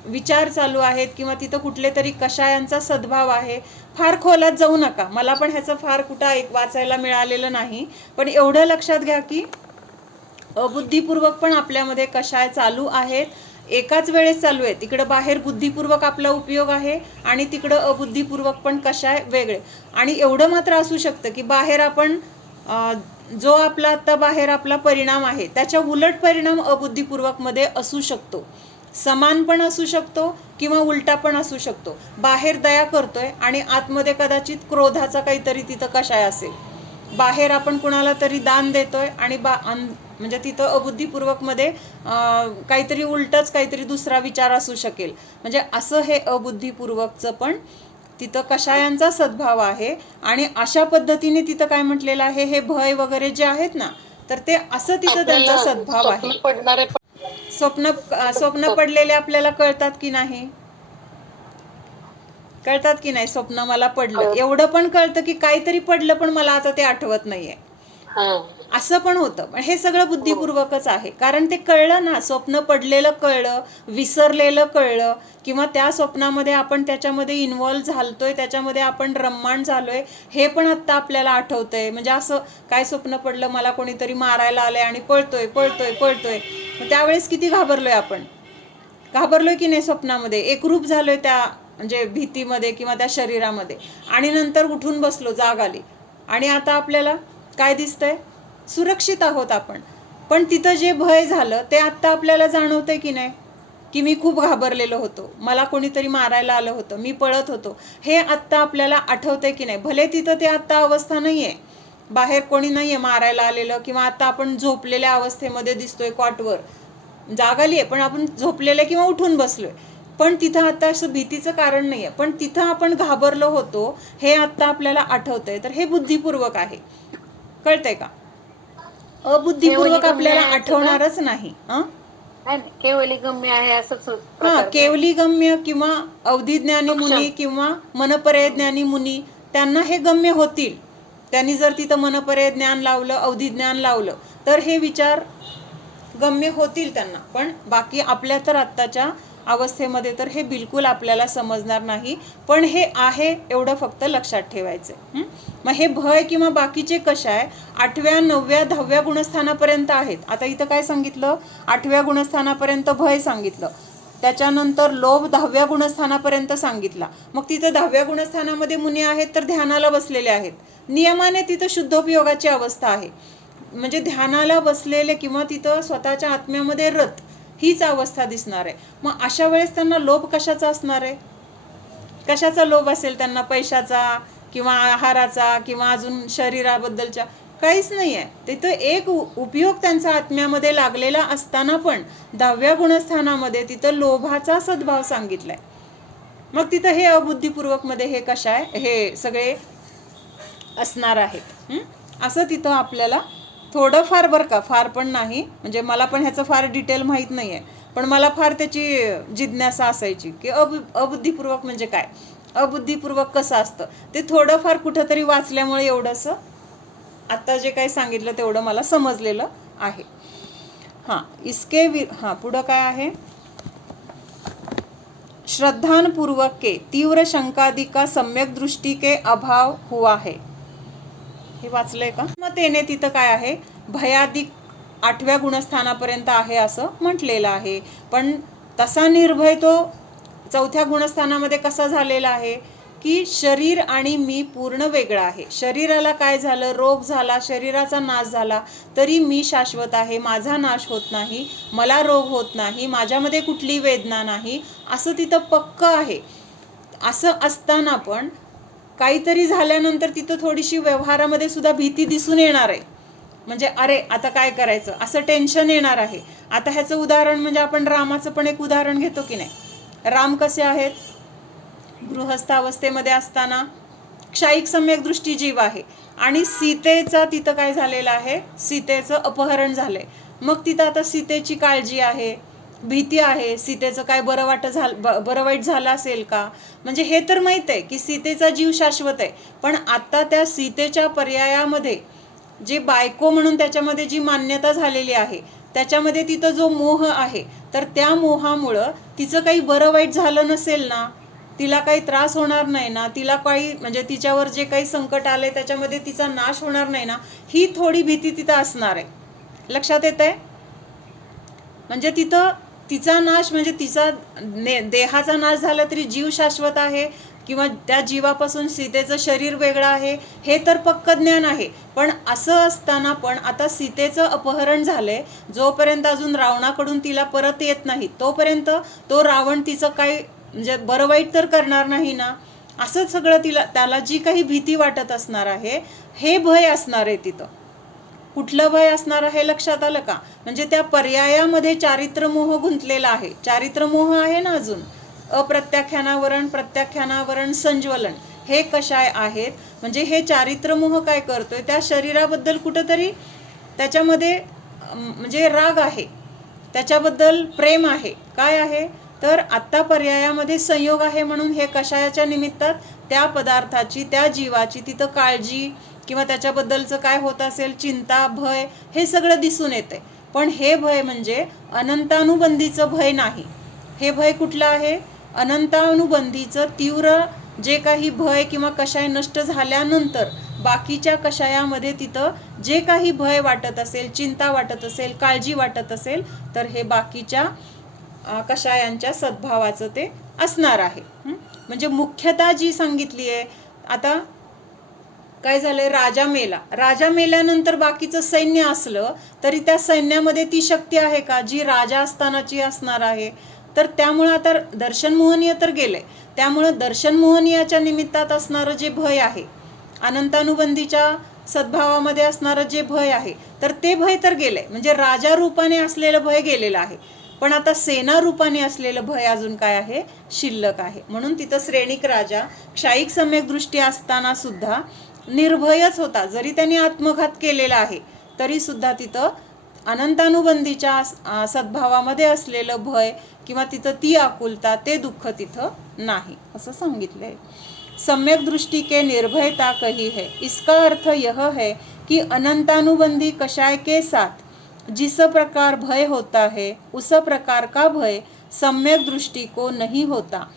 विचार चालू आहेत, किंवा तिथं कुठले तरी कषायांचा सद्भाव आहे. फार खोलात जाऊ नका, मला पण ह्याचं फार कुठं वाचायला मिळालेलं नाही, पण एवढं लक्षात घ्या की अबुद्धिपूर्वक पण आपल्यामध्ये कषाय चालू आहेत, एकाच वेळेस चालू आहेत. इकडं बाहेर बुद्धिपूर्वक आपला उपयोग आहे आणि तिकडं अबुद्धिपूर्वक पण कषाय वेगळे. आणि एवढं मात्र असू शकतं की बाहेर आपण जो आपला आता बाहेर आपला परिणाम आहे त्याच्या उलट परिणाम अबुद्धिपूर्वक मध्ये असू शकतो. समान पण असू शकतो किंवा उलटा पण असू शकतो. बाहेर दया करतोय आणि आतमध्ये कदाचित क्रोधाचा काहीतरी तिथं कषाय असेल. बाहेर आपण कुणाला तरी दान देतोय आणि म्हणजे तिथं अबुद्धिपूर्वक मध्ये काहीतरी उलटच काहीतरी दुसरा विचार असू शकेल. म्हणजे असं हे अबुद्धिपूर्वकचं पण तिथं कषायांचा सद्भाव आहे. आणि अशा पद्धतीने तिथं काय म्हटलेलं आहे, हे भय वगैरे जे आहेत ना, तर ते असं तिथं त्यांचा सद्भाव आहे. स्वप्न पडलेले आपल्याला कळतात की नाही? कळतात की नाही? स्वप्न मला पडलं, एवढं पण कळतं की काहीतरी पडलं पण मला आता ते आठवत नाहीये, असं पण होतं. पण हे सगळं बुद्धिपूर्वकच आहे, कारण ते कळलं ना, स्वप्न पडलेलं कळलं, विसरलेलं कळलं, किंवा त्या स्वप्नामध्ये आपण त्याच्यामध्ये इन्व्हॉल्व झालतोय, त्याच्यामध्ये आपण रम्माण झालोय, हे पण आत्ता आपल्याला आठवतंय. म्हणजे असं काय स्वप्न पडलं, मला कोणीतरी मारायला आलंय आणि पळतोय पळतोय पळतोय, त्यावेळेस किती घाबरलोय आपण, घाबरलोय की नाही? स्वप्नामध्ये एकरूप झालोय त्या म्हणजे भीतीमध्ये किंवा त्या शरीरामध्ये, आणि नंतर उठून बसलो, जाग आली, आणि आता आपल्याला काय दिसतंय? सुरक्षित आहोत आपण. पण तिथं जे भय झालं ते आत्ता आपल्याला जाणवतंय की नाही, की मी खूप घाबरलेलो होतो, मला कोणीतरी मारायला आलं होतं, मी पळत होतो, हे आत्ता आपल्याला आठवतंय की नाही? भले तिथं ते आत्ता अवस्था नाहीये, बाहेर कोणी नाहीये मारायला आलेलं, किंवा आता आपण झोपलेल्या अवस्थेमध्ये दिसतोय, कॉटवर जाग आली आहे पण आपण झोपलेले किंवा उठून बसलोय, पण तिथं आता असं भीतीचं कारण नाहीये, पण तिथं आपण घाबरलो होतो, हे आत्ता आपल्याला आठवतंय. तर हे बुद्धिपूर्वक आहे. कळतंय का? अबुद्धिपूर्वक आपल्याला आठवणारच नाही. केवली गम्य आहे असंच. केवली गम्य किंवा अवधिज्ञानी मुनी किंवा मनपर्यय ज्ञानी मुनी, त्यांना हे गम्य होतील. त्यांनी जर तिथं मनपर्यय ज्ञान लावलं, अवधिज्ञान लावलं, तर हे विचार गम्य होतील त्यांना. पण बाकी आपल्या तर आत्ताच्या अवस्थेमध्ये तर हे बिलकुल आपल्याला समजणार नाही. पण हे आहे एवढं फक्त लक्षात ठेवायचं. मग हे भय किंवा बाकीचे कषाय 8व्या 9व्या 10व्या गुणस्थानापर्यंत आहेत. आता इथं काय सांगितलं? 8व्या गुणस्थानापर्यंत भय सांगितलं, त्याच्यानंतर लोभ 10व्या गुणस्थानापर्यंत सांगितला. मग तिथं 10व्या गुणस्थानामध्ये मुनी आहेत तर ध्यानाला बसलेले आहेत, नियमाने तिथं शुद्धोपयोगाची अवस्था आहे. म्हणजे ध्यानाला बसलेले किंवा तिथं स्वतःच्या आत्म्यामध्ये रत, हीच अवस्था दिसणार आहे. मग अशा वेळेस त्यांना लोभ कशाचा असणार आहे? कशाचा लोभ असेल त्यांना? पैशाचा किंवा आहाराचा किंवा अजून शरीराबद्दलच्या? काहीच नाही आहे. तिथं एक उपयोग त्यांचा आत्म्यामध्ये लागलेला असताना पण 10व्या गुणस्थानामध्ये तिथं लोभाचा सद्भाव सांगितलाय. मग तिथं हे अबुद्धिपूर्वक मध्ये हे कशाय हे सगळे असणार आहेत. असं तिथं आपल्याला थोडंफार, बरं का, फार पण नाही, म्हणजे मला पण ह्याचं फार डिटेल माहीत नाही आहे, पण मला फार त्याची जिज्ञासा असायची की अबुद्धिपूर्वक म्हणजे काय, अबुद्धिपूर्वक कसं असतं ते. थोडंफार कुठंतरी वाचल्यामुळे एवढंसं आता जे काही सांगितलं तेवढं मला समजलेलं आहे. पुढं काय आहे, श्रद्धानपूर्वक के तीव्र शंकादि का सम्यक दृष्टि के अभाव हुआ है. हे वाचलंय का? मग तेने तिथं काय आहे, भयादिक 8व्या गुणस्थानापर्यंत आहे असं म्हटलेलं आहे. पण तसा निर्भय तो 4थ्या गुणस्थानामध्ये कसा झालेला आहे की शरीर आणि मी पूर्ण वेगळा आहे. शरीराला काय झालं, रोग झाला, शरीराचा नाश झाला, तरी मी शाश्वत आहे, माझा नाश होत नाही, मला रोग होत नाही, माझ्यामध्ये कुठली वेदना नाही, असं तिथं पक्क आहे. असं असताना पण काहीतरी झाल्यानंतर तिथं थोडीशी व्यवहारामध्ये सुद्धा भीती दिसून येणार आहे. म्हणजे अरे आता काय करायचं असं टेन्शन येणार आहे. आता ह्याचं उदाहरण म्हणजे आपण रामाचं पण एक उदाहरण घेतो की नाही. राम कसे आहेत, गृहस्थावस्थेमध्ये असताना क्षायिक सम्यक दृष्टी जीव आहे आणि सीतेचा तिथं काय झालेलं आहे, सीतेचं अपहरण झालंय. मग तिथं आता सीतेची काळजी आहे, भीती आहे, सीतेचं काय बरं वाईट झालं असेल का. म्हणजे हे तर माहीत आहे की सीतेचा जीव शाश्वत आहे, पण आता त्या सीतेच्या पर्यायामध्ये जे बायको म्हणून त्याच्यामध्ये जी मान्यता झालेली आहे त्याच्यामध्ये तिथं जो मोह आहे, तर त्या मोहामुळं तिचं काही बरं वाईट झालं नसेल ना, तिला काही त्रास होणार नाही ना, तिला काही म्हणजे तिच्यावर जे काही संकट आले त्याच्यामध्ये तिचा नाश होणार नाही ना, ही थोडी भीती तिथं असणार आहे. लक्षात येत आहे? म्हणजे तिथं तिचा नाश म्हणजे तिचा देहाचा नाश झाला तरी जीव शाश्वत आहे किंवा त्या जीवापासून सीतेचं शरीर वेगळं आहे, हे तर पक्क ज्ञान आहे. पण असं असताना पण आता सीतेचं अपहरण झालंय, जोपर्यंत अजून रावणाकडून तिला परत येत नाही तोपर्यंत तो रावण तिचं काही म्हणजे बरं वाईट तर करणार नाही ना. असं सगळं त्याला जी काही भीती वाटत असणार आहे, हे भय असणार आहे तिथं. कुठलं भय असणार आहे लक्षात आलं का? म्हणजे त्या पर्यायामध्ये चारित्रमोह गुंतलेला आहे. चारित्रमोह आहे ना अजून, अप्रत्याख्यानावरण, प्रत्याख्यानावरण, संज्वलन, हे कशाय आहेत. म्हणजे हे चारित्रमोह काय करतोय, त्या शरीराबद्दल कुठंतरी त्याच्यामध्ये म्हणजे राग आहे, त्याच्याबद्दल प्रेम आहे. काय आहे तर आत्ता पर्यायामध्ये संयोग आहे म्हणून हे कशाच्या निमित्तात, त्या पदार्थाची, त्या जीवाची तिथं काळजी किंवा त्याच्याबद्दलचं काय होत असेल चिंता, भय, हे सगळं दिसून येते. पण हे भय म्हणजे अनंतानुबंधीचं भय नाही. हे भय कुठलं आहे, अनंतानुबंधीचं तीव्र जे काही भय किंवा कषाय नष्ट झाल्यानंतर बाकीच्या कषायामध्ये तिथं जे काही भय वाटत असेल, चिंता वाटत असेल, काळजी वाटत असेल, तर हे बाकीच्या कषायांच्या सद्भावाचं ते असणार आहे. म्हणजे मुख्यतः जी सांगितली आहे. आता काय झालंय, राजा मेल्यानंतर बाकीचं सैन्य असलं तरी त्या सैन्यामध्ये ती शक्ती आहे का जी राजा असतानाची असणार आहे. तर त्यामुळं आता दर्शन मोहनीय तर गेलंय, त्यामुळं दर्शन मोहनीयाच्या निमित्तात असणारं जे भय आहे, अनंतानुबंधीच्या सद्भावामध्ये असणारं जे भय आहे, तर ते भय तर गेलंय. म्हणजे राजा रूपाने असलेलं भय गेलेलं आहे. पण आता सेना रूपाने असलेलं भय अजून काय आहे, शिल्लक आहे. म्हणून तिथं श्रेणिक राजा क्षायिक सम्यक दृष्टी असताना सुद्धा निर्भयच होता. जरी त्यांनी आत्मघात केलेला आहे तरी सुद्धा तिथं अनंतानुबंधीच्या सद्भावामध्ये असलेलं भय किंवा तिथं ती आकुलता, ते दुःख तिथं नाही असं सांगितलंय. सम्यक दृष्टि के निर्भयता कही है, इसका अर्थ यह है कि अनंतानुबंधी कषाय के साथ जिस प्रकार भय होता है उस प्रकार का भय सम्यक दृष्टि को नहीं होता.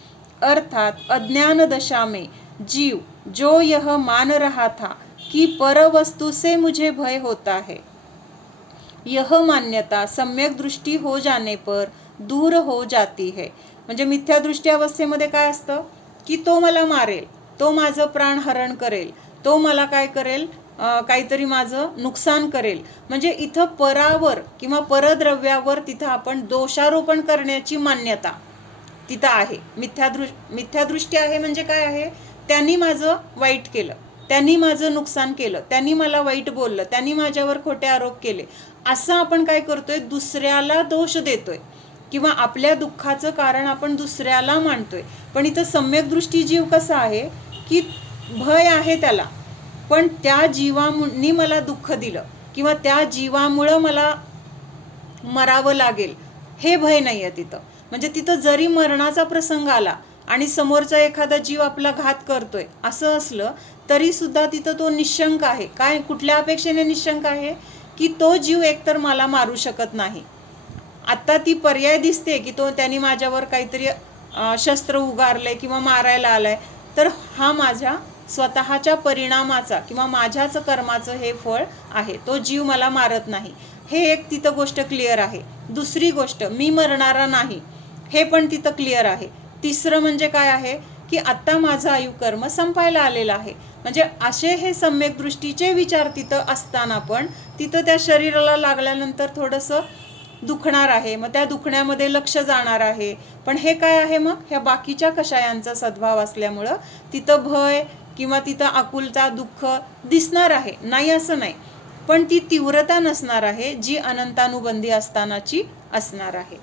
अर्थात अज्ञान दशा में जीव जो यह मान रहा था कि पर वस्तु से मुझे भय होता है, यह मान्यता सम्यक दृष्टि हो जाने पर दूर हो जाती है. म्हणजे मिथ्या दृष्टी अवस्थेमध्ये काय असतं की तो मला मारेल, तो माझं प्राण हरण करेल, तो मला काय करेल, काहीतरी माझं नुकसान करेल. म्हणजे इथं परावर किंवा परद्रव्यावर तिथं आपण दोषारोपण करण्याची मान्यता तिथं आहे. मिथ्यादृष्टी आहे म्हणजे काय आहे, त्यांनी माझं वाईट केलं, त्यांनी माझं नुकसान केलं, त्यांनी मला वाईट बोललं, त्यांनी माझ्यावर खोटे आरोप केले, असं आपण काय करतोय, दुसऱ्याला दोष देतोय किंवा आपल्या दुःखाचं कारण आपण दुसऱ्याला मानतोय. पण इथं सम्यक दृष्टी जीव कसा आहे की भय आहे त्याला, पण त्या जीवानी मला दुःख दिलं किंवा त्या जीवामुळं मला मरावं लागेल, हे भय नाही आहे तिथं. म्हणजे तिथं जरी मरणाचा प्रसंग आला आणि समोरचा एखादा जीव आपला घात करतोय असं असलं तरी सुद्धा तिथं तो निशंक आहे. काय, कुठल्या अपेक्षेने निशंक आहे? की तो जीव एकतर मला मारू शकत नाही. आत्ता ती पर्याय दिसते की तो त्यांनी माझ्यावर काहीतरी शस्त्र उगारले किंवा मारायला आलाय, तर हा माझ्या स्वतःच्या परिणामाचा किंवा माझ्याच कर्माचं हे फळ आहे. तो जीव मला मारत नाही, हे एक तिथं गोष्ट क्लिअर आहे. दुसरी गोष्ट, मी मरणारा नाही, हे पण तिथं क्लिअर आहे. तिसरं म्हणजे काय आहे की आत्ता माझं आयुकर्म संपायला आलेलं आहे. म्हणजे असे हे सम्यक दृष्टीचे विचार तिथं असताना पण तिथं त्या शरीराला लागल्यानंतर थोडंसं दुखणार आहे, मग त्या दुखण्यामध्ये लक्ष जाणार आहे. पण हे काय आहे, मग ह्या बाकीच्या कषायांचा सद्भाव असल्यामुळं तिथं भय किंवा तिथं आकुलता, दुःख दिसणार आहे, नाही असं नाही, पण ती तीव्रता नसणार आहे जी अनंतानुबंधी असतानाची असणार आहे.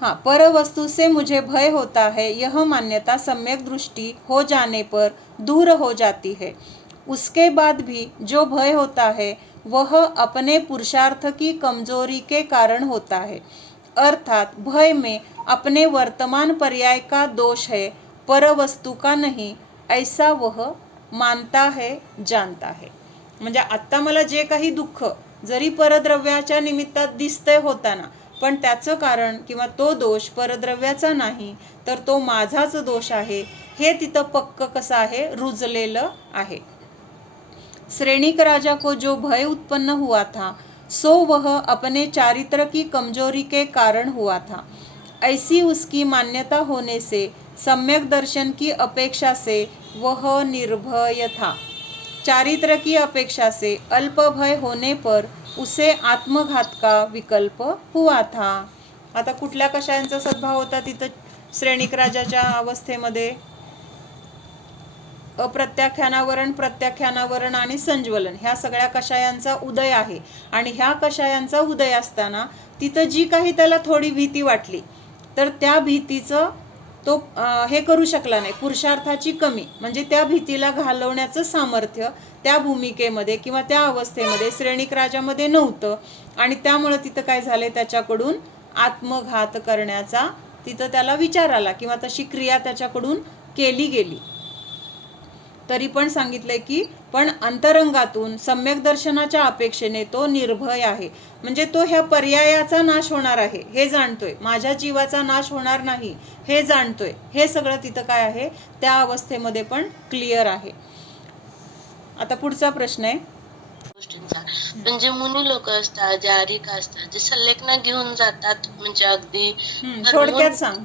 हाँ, पर वस्तु से मुझे भय होता है, यह मान्यता सम्यक दृष्टि हो जाने पर दूर हो जाती है. उसके बाद भी जो भय होता है वह अपने पुरुषार्थ की कमजोरी के कारण होता है. अर्थात भय में अपने वर्तमान पर्याय का दोष है, पर वस्तु का नहीं, ऐसा वह मानता है, जानता है. म्हणजे आत्ता मला जे काही दुःख जरी परद्रव्याच्या निमित्तात दिसतंय होताना, पण त्याचं कारण किंवा तो दोष परद्रव्याचा नाही तर तो माझाच दोष आहे, हे तिथं पक्क कसं आहे, रुजलेलं आहे. श्रेणिक राजा को जो भय उत्पन्न हुआ था सो वह अपने चारित्र की कमजोरी के कारण हुआ था. ऐसी उसकी मान्यता होने से सम्यक दर्शन की अपेक्षा से वह निर्भय था. चारित्र की अपेक्षा से अल्प भय होने पर उसे आत्मघात का विकल्प हुआ था. आता कुठल्या कषायांचा सद्भाव होता तिथं श्रेणिक राजाच्या अवस्थेमध्ये? अप्रत्याख्यानावरण, प्रत्याख्यानावरण आणि संज्वलन ह्या सगळ्या कषायांचा उदय आहे. आणि ह्या कषायांचा उदय असताना तिथं जी काही त्याला थोडी भीती वाटली तर त्या भीतीचं तो हे करू शकला नाही. पुरुषार्थाची कमी म्हणजे त्या भीतीला घालवण्याचं सामर्थ्य त्या भूमिकेमध्ये किंवा त्या अवस्थेमध्ये श्रेणिक राजामध्ये नव्हतं. आणि त्यामुळं तिथं काय झाले, त्याच्याकडून आत्मघात करण्याचा तिथं त्याला विचार आला किंवा तशी क्रिया त्याच्याकडून केली गेली. तरी पण सांगितलंय की पण अंतरंगातून सम्यक दर्शनाच्या अपेक्षेने तो निर्भय आहे. म्हणजे तो ह्या पर्यायाचा नाश होणार आहे हे जाणतोय, माझ्या जीवाचा नाश होणार नाही हे जाणतोय. हे सगळं तिथं काय आहे, त्या अवस्थेमध्ये पण क्लिअर आहे. आता पुढचा प्रश्न आहे गोष्टींचा. म्हणजे मुनी लोक असतात, जे आरिक असतात, जे सल्लेखना घेऊन जातात, म्हणजे अगदी थोडक्यात सांग.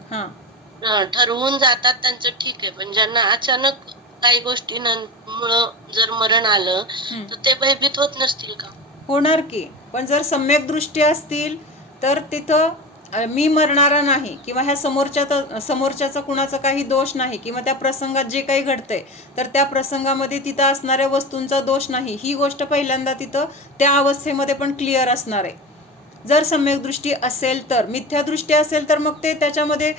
ठरवून जातात त्यांचं ठीक आहे, पण ज्यांना अचानक काही गोष्टींमुळं जर मरण आलं तर ते भयभीत होत नसतील का? होणार की, पण जर सम्यक दृष्टी असतील तर तिथं मी मरणारा नाही किंवा ह्या समोरच्याचा कुणाचा काही दोष नाही किंवा त्या प्रसंगात जे काही घडतंय तर त्या प्रसंगामध्ये तिथं असणाऱ्या वस्तूंचा दोष नाही, ही गोष्ट पहिल्यांदा तिथं त्या अवस्थेमध्ये पण क्लिअर असणार आहे. जर सम्यक दृष्टी असेल तर, मिथ्यादृष्टी असेल तर मग ते त्याच्यामध्ये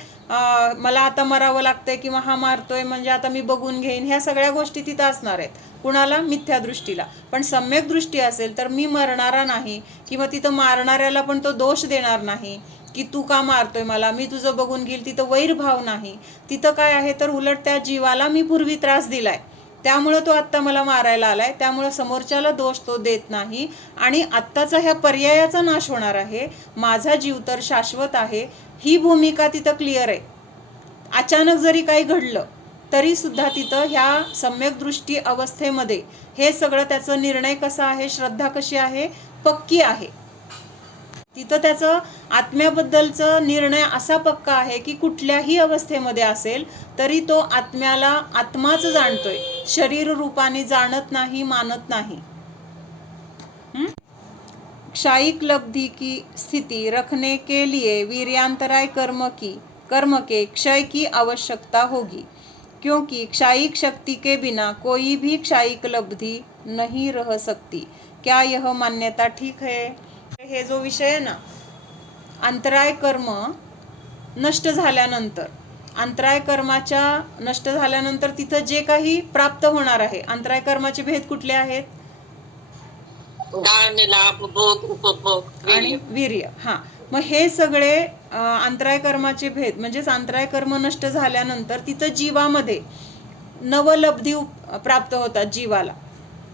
मला आता मरावं लागतंय किंवा हा मारतोय म्हणजे आता मी बघून घेईन, ह्या सगळ्या गोष्टी तिथं असणार आहेत कुणाला, मिथ्यादृष्टीला. पण सम्यक दृष्टी असेल तर मी मरणारा नाही किंवा तिथं मारणाऱ्याला पण तो दोष देणार नाही की तू का मारतोय मला, मी तुझं बघून घेईल, तिथं वैरभाव नाही. तिथं काय आहे तर उलट त्या जीवाला मी पूर्वी त्रास दिलाय त्यामुळं तो आत्ता मला मारायला आलाय, त्यामुळं समोरच्याला दोष तो देत नाही आणि आत्ताचा ह्या पर्यायाचा नाश होणार आहे, माझा जीव तर शाश्वत आहे, ही भूमिका तिथं क्लिअर आहे. अचानक जरी काही घडलं तरी सुद्धा तिथं ह्या सम्यक दृष्टी अवस्थेमध्ये हे सगळं त्याचं निर्णय कसा आहे, श्रद्धा कशी आहे, पक्की आहे. तिथं त्याचं आत्म्याबद्दलचं निर्णय असा पक्का आहे की कुठल्याही अवस्थेमध्ये असेल तरी तो आत्म्याला आत्माच जाणतोय, शरीर रूपाने जाणत नाही, मानत नाही. क्षायिक लब्धि की स्थिति रखने के लिए वीर्यांतराय कर्म के क्षय की आवश्यकता होगी, क्योंकि क्षायिक शक्ति के बिना कोई भी क्षायिक लब्धि नहीं रह सकती. क्या यह मान्यता ठीक है? हे जो विषय आहे ना, अंतराय कर्म नष्ट झाल्यानंतर, अंतराय कर्माच्या नष्ट झाल्यानंतर तिथं जे काही प्राप्त होणार आहे, अंतराय कर्माचे भेद कुठले आहेत? दान, लाभ, भोग, उपभोग आणि वीर्य. मग हे सगळे अंतराय कर्माचे भेद, म्हणजेच अंतराय कर्म नष्ट झाल्यानंतर तिथं जीवामध्ये नवलब्धी प्राप्त होतात जीवाला.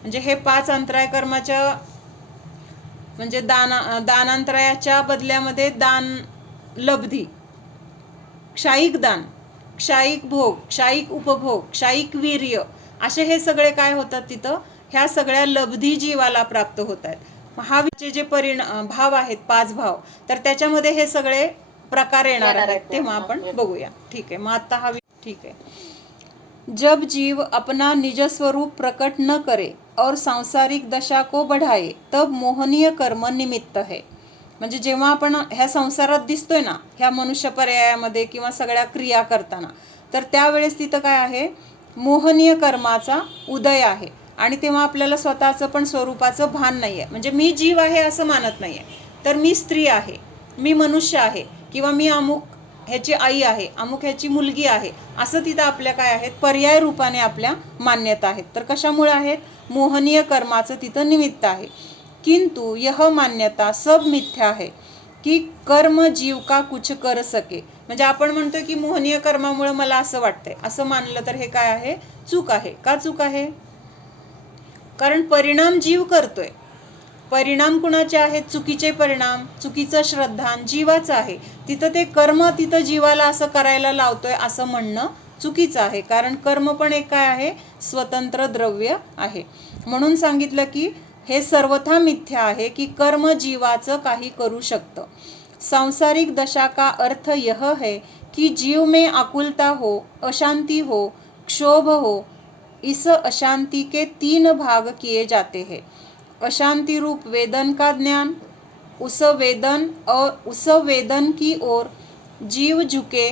म्हणजे हे 5 अंतराय कर्माच्या म्हणजे दानांतरायाच्या बदल्यामध्ये दान लब्धी, क्षायिक दान, क्षायिक भोग, क्षायिक उपभोग, क्षायिक वीर्य, असे हे सगळे काय होतात तिथं, ह्या सगळ्या लब्धी जीवाला प्राप्त होत आहेत. महावीरचे जे भाव आहेत 5 भाव, तर त्याच्यामध्ये हे सगळे प्रकार येणार आहेत, तेव्हा आपण बघूया. ठीक आहे, मग आता हा ठीक आहे. जब जीव अपना निज स्वरूप प्रकट न करे और सांसारिक दशा को बढ़ाए तब मोहनीय कर्म निमित्त है. म्हणजे जेव्हा आपण ह्या संसारात दिसतोय ना, ह्या मनुष्य पर्यायामध्ये किंवा सगळ्या क्रिया करताना, तर त्यावेळेस तिथं काय आहे, मोहनीय कर्माचा उदय आहे. आणि तेव्हा आपल्याला स्वतःचं पण स्वरूपाचं भान नाही आहे. म्हणजे मी जीव आहे असं मानत नाही आहे, तर मी स्त्री आहे, मी मनुष्य आहे, किंवा मी अमुक ह्याची आई आहे, अमुक ह्याची मुलगी आहे, असं तिथं आपल्या काय आहेत, पर्याय रूपाने आपल्या मान्यता आहेत. तर कशामुळे आहेत, मोहनीय कर्माचं तिथं निमित्त आहे. किंतु यह मान्यता सब मिथ्या है की कर्म जीव का कुछ कर सके. म्हणजे आपण म्हणतोय की मोहनीय कर्मामुळे मला असं वाटतंय, असं मानलं तर हे काय आहे, चूक आहे. का चूक आहे, कारण परिणाम जीव करतोय. परिणाम कुणाचे आहेत, चुकीचे परिणाम, चुकीचं श्रद्धान जीवाचं आहे. तिथं ते कर्म तिथं जीवाला असं करायला लावतोय असं म्हणणं चुकीचं आहे. कारण कर्म पण एक काय आहे, स्वतंत्र द्रव्य आहे. म्हणून सांगितलं की हे सर्वथा मिथ्या आहे की कर्म जीवाचं काही करू शकतं. सांसारिक दशा का अर्थ यह है कि जीव में आकुलता हो, अशांति हो, क्षोभ हो. इस अशांति के 3 भाग किए जाते हैं. अशांति रूप वेदन का ज्ञान, उस वेदन की ओर जीव झुके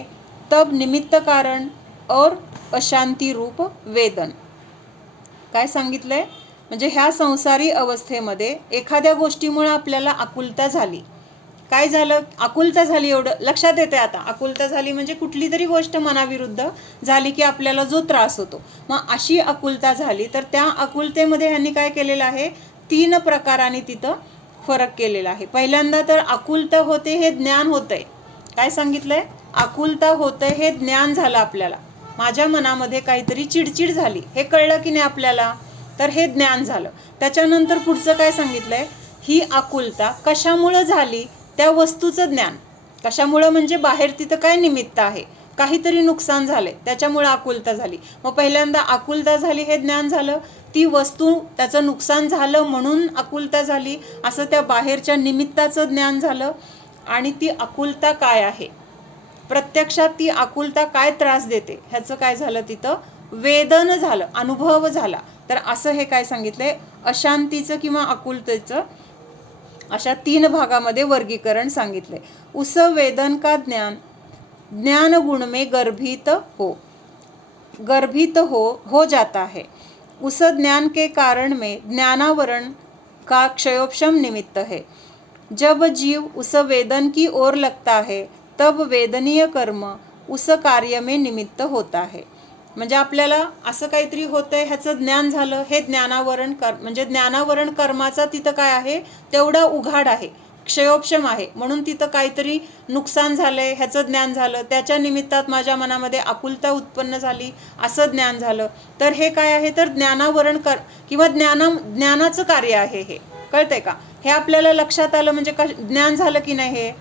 तब निमित्त कारण, और अशांति रूप वेदन. काय सांगितलंय, म्हणजे ह्या संसारी अवस्थेमध्ये एखाद्या गोष्टीमुळे आपल्याला आकुलता झाली. काय झालं, आकुलता झाली, एवढं लक्षात येते आता. आकुलता झाली म्हणजे कुठली तरी गोष्ट मनाविरुद्ध झाली की आपल्याला जो त्रास होतो. मग अशी आकुलता झाली, तर त्या आकुलतेमध्ये ह्यांनी काय केलेलं आहे, 3 प्रकारांनी तिथं फरक केलेला आहे. पहिल्यांदा तर आकुलता होते हे ज्ञान होतंय. काय सांगितलंय, आकुलता होतंय हे ज्ञान झालं आपल्याला. माझ्या मनामध्ये काहीतरी चिडचिड झाली, हे कळलं की नाही आपल्याला, तर हे ज्ञान झालं. त्याच्यानंतर पुढचं काय सांगितलंय, ही आकुलता कशामुळं झाली, त्या वस्तूचं ज्ञान. कशामुळं म्हणजे बाहेर तिथं काय निमित्त आहे, काहीतरी नुकसान झालंय, त्याच्यामुळं आकुलता झाली. मग पहिल्यांदा आकुलता झाली हे ज्ञान झालं. ती वस्तू त्याचं नुकसान झालं म्हणून आकुलता झाली, असं त्या बाहेरच्या निमित्ताचं ज्ञान झालं. आणि ती आकुलता काय आहे, प्रत्यक्षात ती आकुलता काय त्रास देते, ह्याचं काय झालं, तिथं वेदन झालं, अनुभव झाला. तर असं हे काय सांगितलंय, अशांतीचं किंवा आकुलतेचं अशा 3 भागामध्ये वर्गीकरण सांगितलंय. उस वेदन का ज्ञान, ज्ञान गुण में गर्भित हो जाता है. उस ज्ञान के कारण में ज्ञानावरण का क्षयोपशम निमित्त है. जब जीव उस वेदन की ओर लगता है तब वेदनीय कर्म उस कार्य में निमित्त होता है. म्हणजे आपल्याला असं काहीतरी होतंय ह्याचं ज्ञान झालं, हे ज्ञानावरण म्हणजे ज्ञानावरण कर्माचा तिथं काय आहे, तेवढा उघाड आहे, क्षयोपशम आहे. म्हणून तिथं काहीतरी नुकसान झालंय ह्याचं ज्ञान झालं, त्याच्या निमित्तात माझ्या मनामध्ये आकुलता उत्पन्न झाली, असं ज्ञान झालं. तर हे काय आहे, तर ज्ञानावरण किंवा ज्ञानाचं कार्य आहे. हे कळतंय का, हे आपल्याला लक्षात आलं म्हणजे ज्ञान झालं की नाही. हे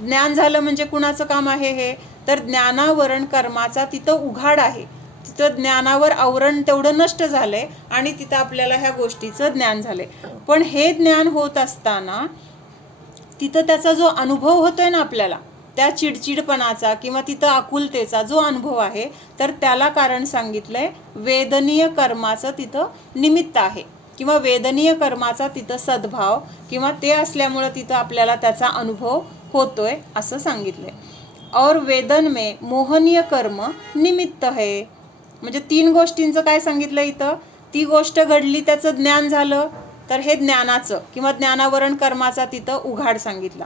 ज्ञान झालं म्हणजे कुणाचं काम आहे, हे तर ज्ञानावरण कर्माचा तिथं उघाड आहे. तिथं ज्ञानावर आवरण तेवढं नष्ट झालंय आणि तिथं आपल्याला ह्या गोष्टीचं ज्ञान झालंय. पण हे ज्ञान होत असताना तिथं त्याचा जो अनुभव होतोय ना आपल्याला, त्या चिडचिडपणाचा किंवा तिथं आकुलतेचा जो अनुभव आहे, तर त्याला कारण सांगितलंय वेदनीय कर्माचं तिथं निमित्त आहे, किंवा वेदनीय कर्माचा तिथं सद्भाव किंवा ते असल्यामुळं तिथं आपल्याला त्याचा अनुभव होतोय असं सांगितलंय. और वेदन में मोहनीय कर्म निमित्त है. म्हणजे 3 गोष्टींचं काय सांगितलं इथं, ती गोष्ट घडली, त्याचं ज्ञान झालं, तर हे ज्ञानाचं किंवा ज्ञानावरण कर्माचा तिथं उघाड सांगितला.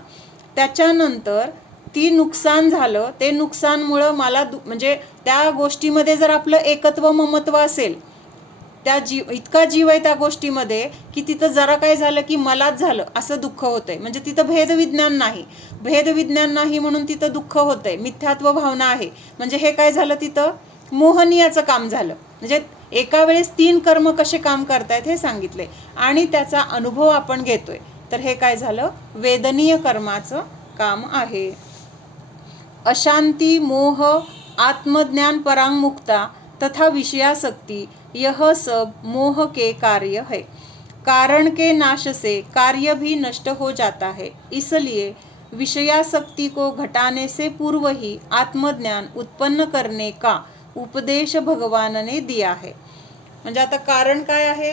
त्याच्यानंतर ती नुकसान झालं, ते नुकसानमुळं मला म्हणजे त्या गोष्टीमध्ये जर आपलं एकत्व ममत्व असेल इतका जीव आहे त्या गोष्टीमध्ये की तिथं जरा काय झालं की मलाच झालं असं दुःख होतंय. म्हणजे तिथं भेदविज्ञान नाही. भेदविज्ञान नाही म्हणून तिथं दुःख होतंय. मिथ्यात्व भावना आहे. म्हणजे हे काय झालं, तिथं मोहनीयाचं काम झालं. म्हणजे एका वेळेस 3 कर्म कसे काम करतायत हे सांगितले आणि त्याचा अनुभव आपण घेतोय. तर हे काय झालं, वेदनीय कर्माचं काम आहे. अशांती मोह आत्मज्ञान परांग मुक्ता तथा विषयासक्ति यह सब मोह के कार्य है. कारण के नाश से कार्य भी नष्ट हो जाता है. इसलिए विषयासक्ति को घटाने से पूर्व ही आत्मज्ञान उत्पन्न करने का उपदेश भगवान ने दिया है. म्हणजे आता कारण काय आहे,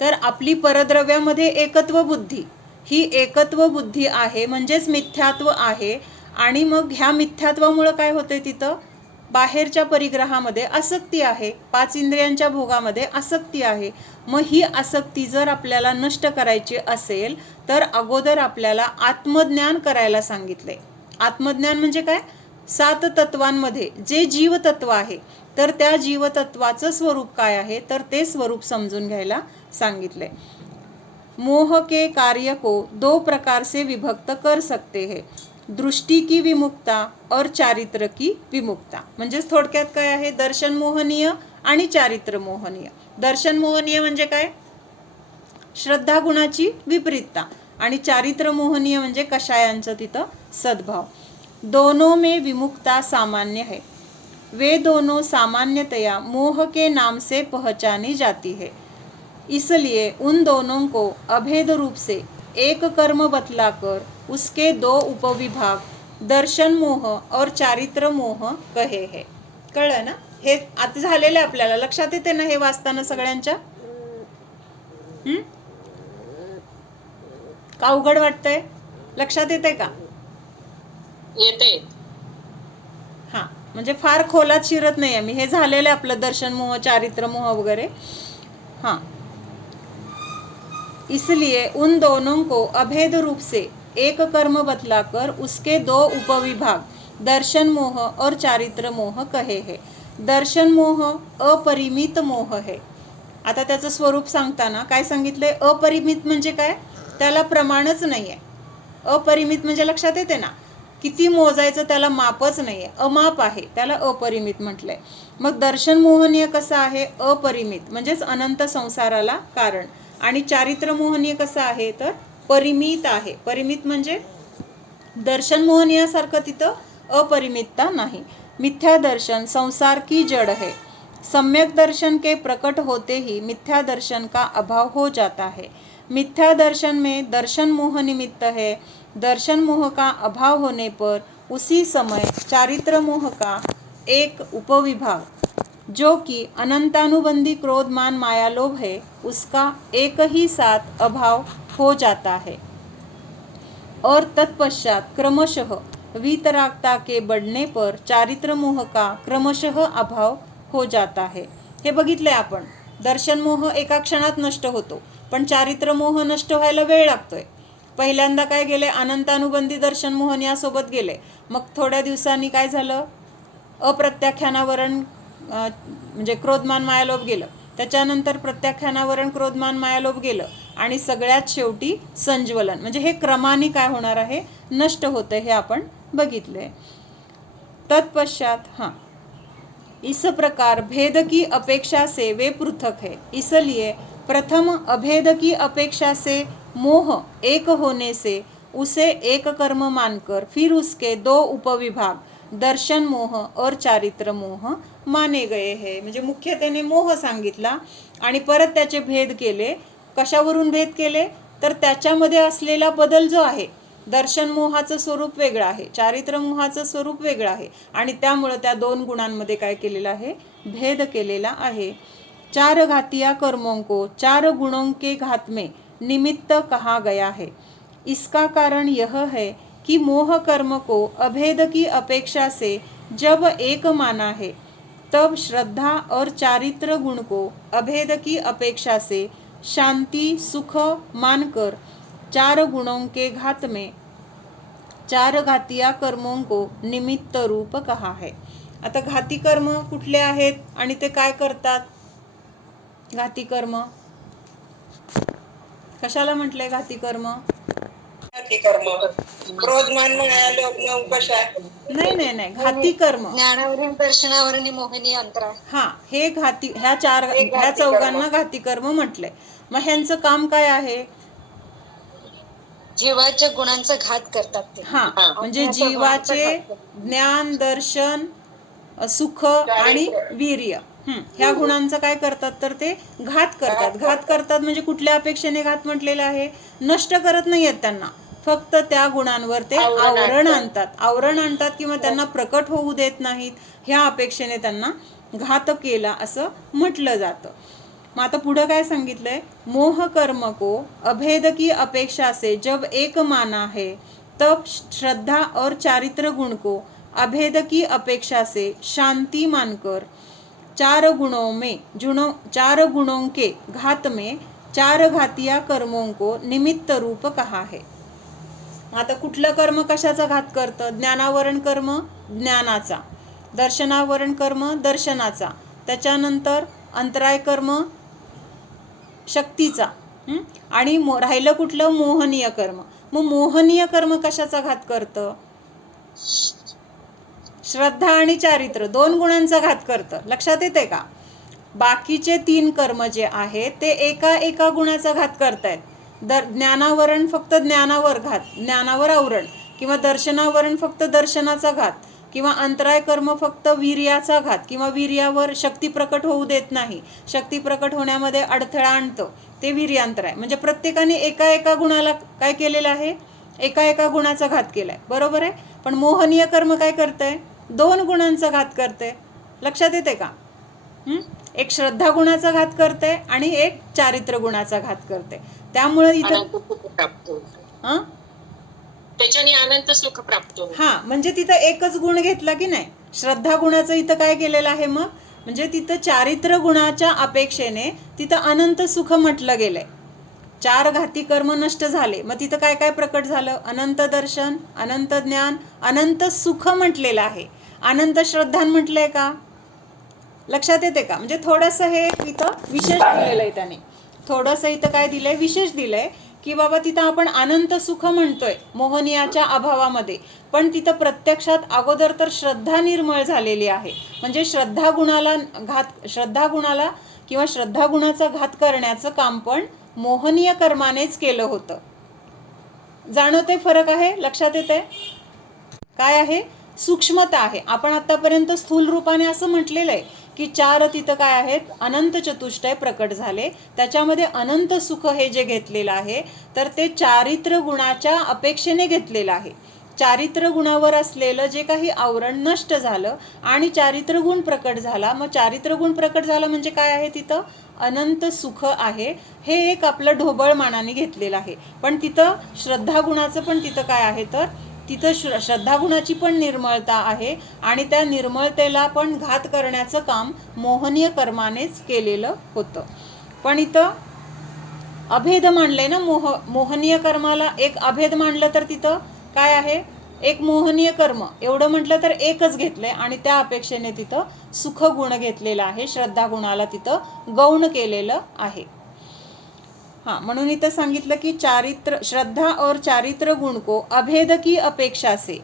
तर आपली परद्रव्यामध्ये एकत्व बुद्धी, ही एकत्व बुद्धी आहे म्हणजेच मिथ्यात्व आहे. आणि मग ह्या मिथ्यात्वामुळे काय होतंय, तिथं बाहेरच्या परिग्रहामध्ये आसक्ती आहे, 5 इंद्रियांच्या भोगामध्ये आसक्ती आहे. मग ही आसक्ती जर आपल्याला नष्ट करायची असेल तर अगोदर आपल्याला आत्मज्ञान करायला सांगितलंय. आत्मज्ञान म्हणजे काय, 7 तत्वांमध्ये जे जीवतत्व आहे तर त्या जीवतत्वाचं स्वरूप काय आहे तर ते स्वरूप समजून घ्यायला सांगितलंय. मोह के कार्य को 2 प्रकार से विभक्त कर सकते हैं, दृष्टि की विमुक्ता और चारित्र की विमुक्ता. म्हणजे थोडक्यात काय आहे, दर्शन मोहनीय आणि चारित्र मोहनीय. दर्शन मोहनीय म्हणजे काय, श्रद्धा गुणाची विपरीतता, आणि चारित्र मोहनीय म्हणजे कषायांचं तिथं सद्भाव. दोनों में विमुक्ता सामान्य है. वे दोनों सामान्यतया मोह के नाम से पहचानी जाती है. इसलिए उन दोनों को अभेद रूप से एक कर्म बतलाकर उसके 2 उपविभाग दर्शन मोह और चारित्र मोह कहे है. कळलं ना, हे आता झालेलं आपल्याला लक्षात येते ना हे वाचताना सगळ्यांच्या? का अवघड वाटतंय, लक्षात येते का? येते. हा, म्हणजे फार खोलात शिरत नाहीये मी, हे झालेलं आपलं दर्शन मोह चारित्र मोह वगैरे. हाँ, इसलिए उन दोनों को अभेद रूप से एक कर्म बतलाकर उसके 2 उपविभाग दर्शन मोह और चारित्र मोह कहे है. दर्शन मोह अपरिमित मोह है. आता त्याचं स्वरूप सांगताना काय सांगितलंय, अपरिमित म्हणजे काय, त्याला प्रमाणच नाहीये. अपरिमित म्हणजे लक्षात येते ना, किती मोजायचं त्याला मापच नाहीये, अमाप आहे, त्याला अपरिमित म्हटलंय. मग दर्शन मोहनीय कसं आहे, अपरिमित म्हणजेच अनंत संसाराला कारण. आणि चारित्र मोहनीय कसं आहे तर परिमित आहे. परिमित म्हणजे दर्शन मोहनीयासारखं तिथं अपरिमितता नाही. मिथ्या दर्शन संसार की जड़ है. सम्यक दर्शन के प्रकट होते ही मिथ्या दर्शन का अभाव हो जाता है. मिथ्या दर्शन में दर्शन मोह निमित्त है. दर्शन मोह का अभाव होने पर उसी समय चारित्र मोह का एक उपविभाग जो कि अनंतानुबंधी क्रोध मान माया लोभ है उसका एक ही साथ अभाव हो जाता है. और तत्पश्चात क्रमशः वीतरागता के बढ़ने पर चारित्र मोह का क्रमशः अभाव हो जाता है. हे बघितलंय आपण, दर्शन मोह एका क्षणात नष्ट होतो पण चारित्र मोह नष्ट व्हायला वेळ लागतोय. पहिल्यांदा काय गेले, अनंतानुबंधी दर्शन मोहन यासोबत गेले. मग थोड्या दिवसांनी काय झालं, अप्रत्याख्यानावरण म्हणजे क्रोधमान मायालोभ गेलं. त्याच्यानंतर प्रत्याख्यानावरण क्रोधमान मायालोभ गेलं आणि सगळ्यात शेवटी संज्वलन म्हणजे हे क्रमाने काय होणार आहे, नष्ट होतं, हे आपण बघितले. तत्पश्चात हाँ, इस प्रकार भेद की अपेक्षा से वे पृथक है. इसलिए प्रथम अभेद की अपेक्षा से मोह एक होने से उसे एक कर्म मानकर फिर उसके 2 उपविभाग दर्शन मोह और चारित्र मोह माने गए हैं. म्हणजे मुख्यतेने मोह सांगितला आणि परत त्याचे भेद केले. कशावरून भेद केले तर त्याच्यामध्ये असलेला बदल जो आहे, दर्शन मोहाचं स्वरूप वेगळं आहे, चारित्र मोहाचं स्वरूप वेगळं आहे आणि त्यामुळे त्या 2 गुणांमध्ये काय केलेलं आहे, भेद केलेला आहे. 4 घातिया कर्मों को 4 गुणों के घात में निमित्त कहा गया है. इसका कारण यह है कि मोह कर्म को अभेद की अपेक्षा से जब एक माना है तब श्रद्धा और चारित्र गुण को अभेद की अपेक्षा से शांति सुख मानकर 4 गुणों के घात में 4 घातिया कर्मों को निमित्त रूप कहा है. आता घाती कर्म कुठले आहेत आणि ते काय करतात, घाती कर्म कशाला म्हटलंय घाती कर्म? कर्म क्रोधमान लोभ कशा नाही नाही नाही, घाती कर्म. ज्ञानावरील दर्शनावरील मोहिनी अंतरा. हा, हे घाती, ह्या चौघांना घाती कर्म म्हटलंय. मग ह्यांचं काम काय आहे? जीवाच्या गुणांचा घात करतात ते. हा, म्हणजे जीवाचे ज्ञान, दर्शन, सुख आणि वीर्य, ह्या गुणांचं काय करतात तर ते घात करतात. घात करतात म्हणजे कुठल्या अपेक्षेने घात म्हटलेलं आहे? नष्ट करत नाहीयेत त्यांना, फक्त त्या गुणांवर ते आवरण आणतात किंवा त्यांना प्रकट होऊ देत नाहीत, ह्या अपेक्षेने त्यांना घात केला असं म्हटलं जातं. मग आता पुढं काय सांगितलंय? मोह कर्म को अभेद की अपेक्षा से जब एक माना है तब श्रद्धा और चारित्र गुण को अभेद की अपेक्षा से शांति मानकर चार गुणों के घात में चार घातिया कर्मों को निमित्त रूप कहा है. आता कुठलं कर्म कशाचा घात करतं? ज्ञानावरण कर्म ज्ञानाचा, दर्शनावरण कर्म दर्शनाचा, त्याच्यानंतर अंतराय कर्म शक्तीचा, आणि राहिलं कुठलं? मोहनीय कर्म. मग मोहनीय कर्म कशाचा घात करतं? श्रद्धा आणि चारित्र, दोन गुणांचा घात करतं. लक्षात येते का? बाकीचे 3 कर्म जे आहेत ते एका गुणाचा घात करतायत. ज्ञानावरण फक्त ज्ञानावर घात, ज्ञानावर आवरण, किंवा दर्शनावरण फक्त दर्शनाचा घात, किंवा अंतराय कर्म फक्त वीर्याचा घात, किंवा वीर्यावर शक्ती प्रकट होऊ देत नाही, शक्ती प्रकट होण्यामध्ये अडथळा आणतं, ते वीर्यांतराय. म्हणजे प्रत्येकाने एका गुणाला काय केलेलं आहे? एका गुणाचा घात केलाय. बरोबर आहे. पण मोहनीय कर्म काय करतंय? 2 गुणांचा घात करते. लक्षात येते का? एक श्रद्धा गुणाचा घात करते आणि एक चारित्र गुणाचा घात करते. त्यामुळे इथं त्याच्याने अनंत सुख प्राप्त होतं. हा, म्हणजे तिथं एकच गुण घेतला की नाही. श्रद्धा गुणाचं इथं काय केलेलं आहे मग? म्हणजे तिथं चारित्र गुणाच्या अपेक्षेने तिथं अनंत सुख म्हटलं गेलंय. 4 घाती कर्म नष्ट झाले, मग तिथं काय काय प्रकट झालं? अनंत दर्शन, अनंत ज्ञान, अनंत सुख म्हटलेलं आहे. अनंत श्रद्धा म्हटलंय का? लक्षात येते का? म्हणजे थोडंसं हे इथं विशेष दिलेलं आहे त्याने. थोडंसं इथं काय दिलंय? विशेष दिलंय की बाबा तिथं आपण अनंत सुख म्हणतोय मोहनीयाच्या अभावामध्ये, पण तिथं प्रत्यक्षात अगोदर तर श्रद्धा निर्मळ झालेली आहे. म्हणजे श्रद्धा गुणाला किंवा श्रद्धा गुणाचा घात करण्याचं काम पण मोहनीय कर्मानेच केलं होतं. जाणवते फरक आहे? लक्षात येते काय आहे? सूक्ष्मता आहे. आपण आतापर्यंत स्थूल रूपाने असं म्हटलेलं आहे की 4 तिथं काय आहेत? अनंत चतुष्टय प्रकट झाले, त्याच्यामध्ये अनंत सुख हे जे घेतलेलं आहे तर ते चारित्र गुणाच्या अपेक्षेने घेतलेलं आहे. चारित्र गुणावर असलेलं जे काही आवरण नष्ट झालं आणि चारित्र गुण प्रकट झाला. मग चारित्र गुण प्रकट झाला म्हणजे काय आहे? तिथं अनंत सुख आहे. हे एक आपलं ढोबळ मानाने घेतलेलं आहे. पण तिथं श्रद्धा गुणाचं पण तिथं काय आहे तर तिथं श्रद्धा गुणाची पण निर्मळता आहे आणि त्या निर्मळतेला पण घात करण्याचं काम मोहनीय कर्मानेच केलेलं होतं. पण इथं अभेद मांडले ना. मोहनीय कर्माला एक अभेद मांडलं तर तिथं काय आहे? एक मोहनीय कर्म एवढं म्हटलं तर एकच घेतलंय आणि त्या अपेक्षेने तिथं सुख गुण घेतलेला आहे. श्रद्धा गुणाला तिथं गौण केलेलं आहे. हाँ, म्हणून इथं सांगितलं की श्रद्धा और चारित्र गुण को अभेद की अपेक्षा से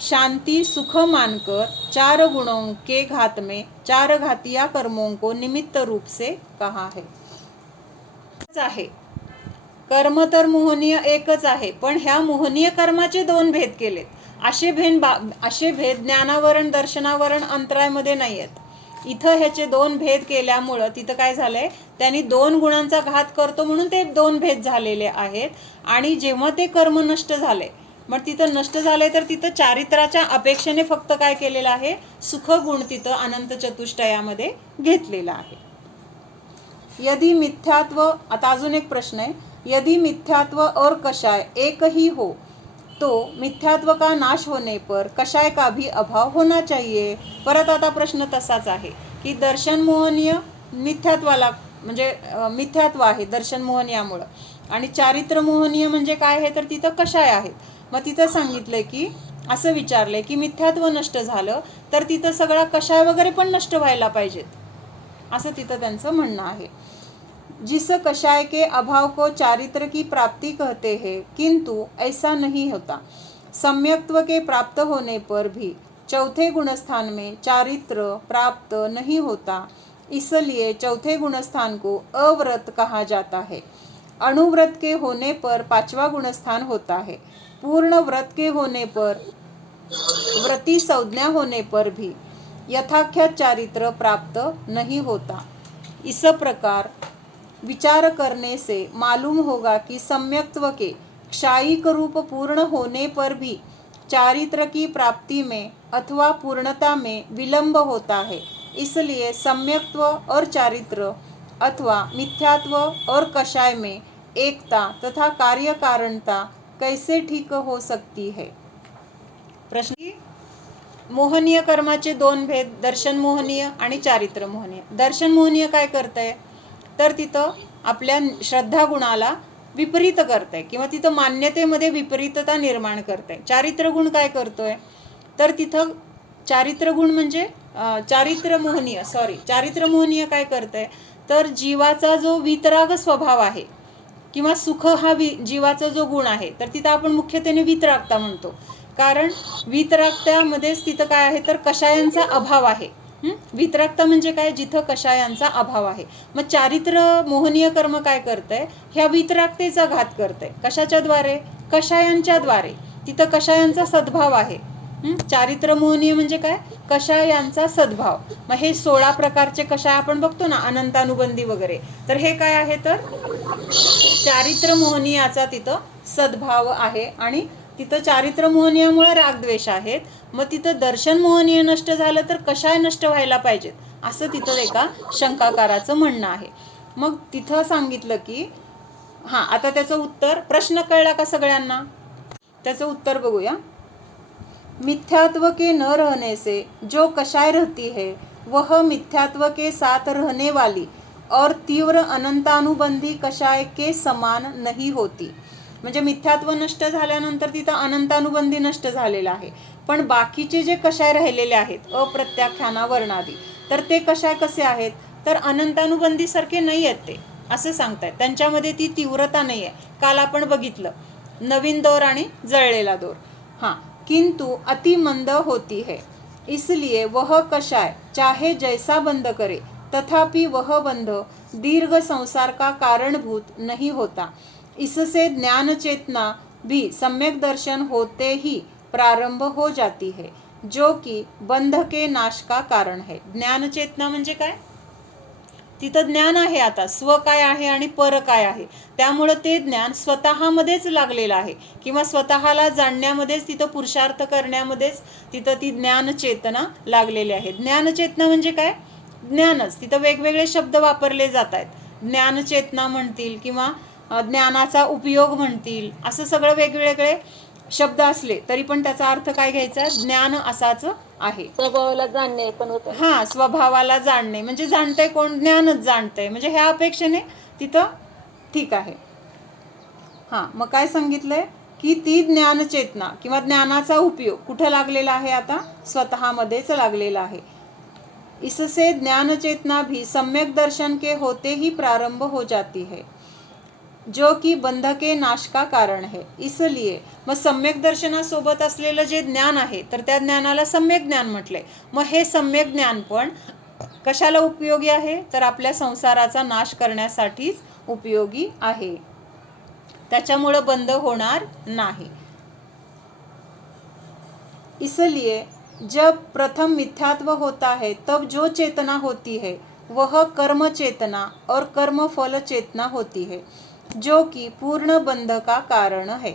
शांति सुख मानकर 4 गुणों के घात में 4 घातिया कर्मों को निमित्त रूप से कहा है. कर्म तर मोहनीय एकच आहे, पण ह्या मोहनीय कर्माचे 2 भेद केलेत. असे भेद ज्ञानावरण, दर्शनावरण, अंतरायमध्ये नाही आहेत. इथं ह्याचे 2 भेद केल्यामुळं तिथं काय झालंय? त्यांनी 2 गुणांचा घात करतो म्हणून ते 2 भेद झालेले आहेत. आणि जेव्हा ते कर्म नष्ट झाले, मग तिथं नष्ट झाले तर तिथं चारित्राच्या अपेक्षेने फक्त काय केलेलं आहे? सुख गुण तिथं अनंत चतुष्टयामध्ये घेतलेला आहे. यदि मिथ्यात्व, आता अजून एक प्रश्न आहे. यदि मिथ्यात्व और कषाय एक ही हो तो मिथ्यात्व का नाश होने पर कषाय का भी अभाव होना चाहिए. परत आता प्रश्न तसाच आहे की दर्शन मोहनीय मिथ्यात्वाला म्हणजे मिथ्यात्व आहे दर्शन मोहनीयामुळं, आणि चारित्र मोहनीय म्हणजे काय आहे तर तिथं कषाय आहेत. मग तिथं सांगितलंय की असं विचारलंय की मिथ्यात्व नष्ट झालं तर तिथं सगळा कषाय वगैरे पण नष्ट व्हायला पाहिजेत. असं तिथं त्यांचं म्हणणं आहे. जिस कषाय के अभाव को चारित्र की प्राप्ति कहते हैं, किंतु ऐसा नहीं होता. सम्यक्त्व के प्राप्त होने पर भी चौथे गुणस्थान में चारित्र प्राप्त नहीं होता, इसलिए चौथे गुणस्थान को अव्रत कहा जाता है. अणुव्रत के होने पर पांचवा गुणस्थान होता है. पूर्ण व्रत के होने पर, व्रती संज्ञा होने पर भी यथाख्यात चारित्र प्राप्त नहीं होता. इस प्रकार विचार करने से मालूम होगा कि सम्यक्त्व के क्षायिक रूप पूर्ण होने पर भी चारित्र की प्राप्ति में अथवा पूर्णता में विलंब होता है. इसलिए सम्यक्त्व और चारित्र अथवा मिथ्यात्व और कषाय में एकता तथा कार्य कारणता कैसे ठीक हो सकती है. प्रश्न. मोहनीय कर्माचे दोन भेद, दर्शन मोहनीय आणि चारित्र मोहनीय. दर्शन मोहनीय काय करतंय तर तिथं आपल्या श्रद्धा गुणाला विपरीत करतंय किंवा तिथं मान्यतेमध्ये विपरीतता निर्माण करतंय. चारित्र गुण काय करतोय तर तिथं चारित्र गुण म्हणजे चारित्र मोहनीय काय करतंय तर जीवाचा जो वितराग स्वभाव आहे किंवा सुख हा जीवाचा जो गुण आहे तर तिथं आपण मुख्यत्वेने वितरागता म्हणतो. कारण वितरागत्यामध्येच तिथं काय आहे तर कषायांचा अभाव आहे. वितरागता म्हणजे काय, जिथं कषायांचा अभाव आहे. मग चारित्र मोहनीय कर्म काय करतंय, ह्या वितरागतेचा घात करतंय. कशाच्या द्वारे, कषायांच्या द्वारे. तिथं कषायांचा सद्भाव आहे. चारित्र मोहनीय म्हणजे काय, कषायांचा सद्भाव. मग हे 16 प्रकारचे कषाय आपण बघतो ना, अनंतानुबंधी वगैरे, तर हे काय आहे तर चारित्र मोहनीयाचा तिथं सद्भाव आहे. आणि तिथं चारित्र मोहनीयामुळे रागद्वेष आहेत. मग तिथं दर्शन मोहनीय नष्ट झालं तर कषाय नष्ट व्हायला पाहिजेत असं तिथं एका शंकाकाराचं म्हणणं आहे. मग तिथं सांगितलं की आता त्याचं उत्तर, प्रश्न कळला का सगळ्यांना, त्याचं उत्तर बघूया. मिथ्यात्व के न रहने से जो कषाय रहती है वह मिथ्यात्व के साथ रहने वाली और तीव्र अनंतानुबंधी कषाय के समान नहीं होती. म्हणजे मिथ्यात्व नष्ट झाल्यानंतर तिथं अनंतानुबंधी नष्ट झालेलं आहे. पण बाकीचे जे कषाय राहिलेले आहेत अप्रत्याख्याना वर्णादी, तर ते कषाय कसे आहेत तर अनंतानुबंधी सारखे नाही आहेत ते, असं सांगतायत. त्यांच्यामध्ये ती तीव्रता नाही आहे. काल आपण बघितलं नवीन दोर आणि जळलेला दोर. किंतु अति मंद होती है, इसलिए वह कषाय चाहे जैसा बंध करे तथापि वह बंध दीर्घ संसार का कारणभूत नहीं होता. इससे ज्ञान चेतना भी सम्यक दर्शन होते ही प्रारंभ हो जाती है, जो कि बंध के नाश का कारण है. ज्ञान चेतना म्हणजे काय, तिथं ज्ञान आहे. आता स्व काय आहे आणि पर काय आहे, त्यामुळं ते ज्ञान स्वतःमध्येच लागलेलं आहे किंवा स्वतःला जाणण्यामध्येच, तिथं पुरुषार्थ करण्यामध्येच तिथं ती ज्ञान चेतना लागलेली आहे. ज्ञान चेतना म्हणजे काय, ज्ञानच. तिथं वेगवेगळे शब्द वापरले जात आहेत. ज्ञान चेतना म्हणतील किंवा ज्ञानाचा उपयोग म्हणतील, असं सगळं वेगवेगळे शब्द असले तरी पण त्याचा अर्थ काय घ्यायचा, ज्ञान असाच आहे. स्वभावाला जाणणे पण होतं. स्वभावाला जाणणे म्हणजे जाणतंय कोण, ज्ञानच जाणतंय, म्हणजे ह्या अपेक्षेने तिथं ठीक आहे. मग काय सांगितलंय की ती ज्ञान चेतना किंवा ज्ञानाचा उपयोग कुठं लागलेला आहे, आता स्वतःमध्येच लागलेला आहे. इससे ज्ञान चेतना भी सम्यक दर्शन के होते ही प्रारंभ हो जाती है, जो की बंध के नाश का कारण है. इसलिए मग सम्यक दर्शनासोबत असलेलं जे ज्ञान आहे तर त्या ज्ञानाला सम्यक ज्ञान म्हटलंय. मग हे सम्यक ज्ञान पण कशाला उपयोगी आहे तर आपल्या संसाराचा नाश करण्यासाठीच उपयोगी आहे. त्याच्यामुळं बंध होणार नाही. इसलिए जब प्रथम मिथ्यात्व होता है तब जो चेतना होती है वह कर्म चेतना और कर्म फल चेतना होती है, जो की पूर्ण बंध का कारण है.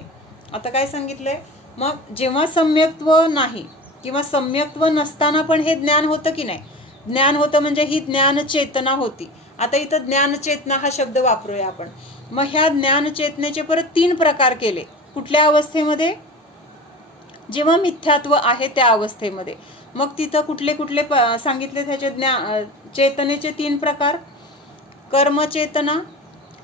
आता काय सांगितलंय, मग जेव्हा सम्यक्त्व नाही किंवा सम्यक्त्व नसताना पण हे ज्ञान होतं की नाही, ज्ञान होतं म्हणजे ही ज्ञान चेतना होती. आता इथं ज्ञान चेतना हा शब्द वापरूया आपण. मग ह्या ज्ञान चेतनेचे परत 3 प्रकार केले. कुठल्या अवस्थेमध्ये, जेव्हा मिथ्यात्व आहे त्या अवस्थेमध्ये. मग तिथं कुठले कुठले सांगितले त्याचे चेतनेचे 3 प्रकार, कर्मचेतना,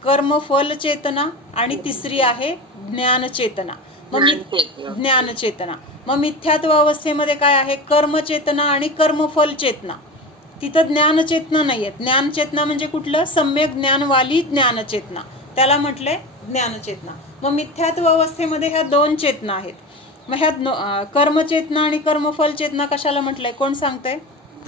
कर्मफल चेतना आणि तिसरी आहे ज्ञानचेतना. ज्ञानचेतना. मग मिथ्यात्व अवस्थेमध्ये काय आहे, कर्मचेतना आणि कर्मफल चेतना. तिथं ज्ञानचेतना नाहीये. ज्ञानचेतना म्हणजे कुठलं? सम्यक ज्ञानवाली ज्ञानचेतना, त्याला म्हटलंय ज्ञानचेतना. मग मिथ्यात्व अवस्थेमध्ये ह्या दोन चेतना आहेत. मग ह्या कर्मचेतना आणि कर्मफल चेतना कशाला म्हटलंय? कोण सांगतंय?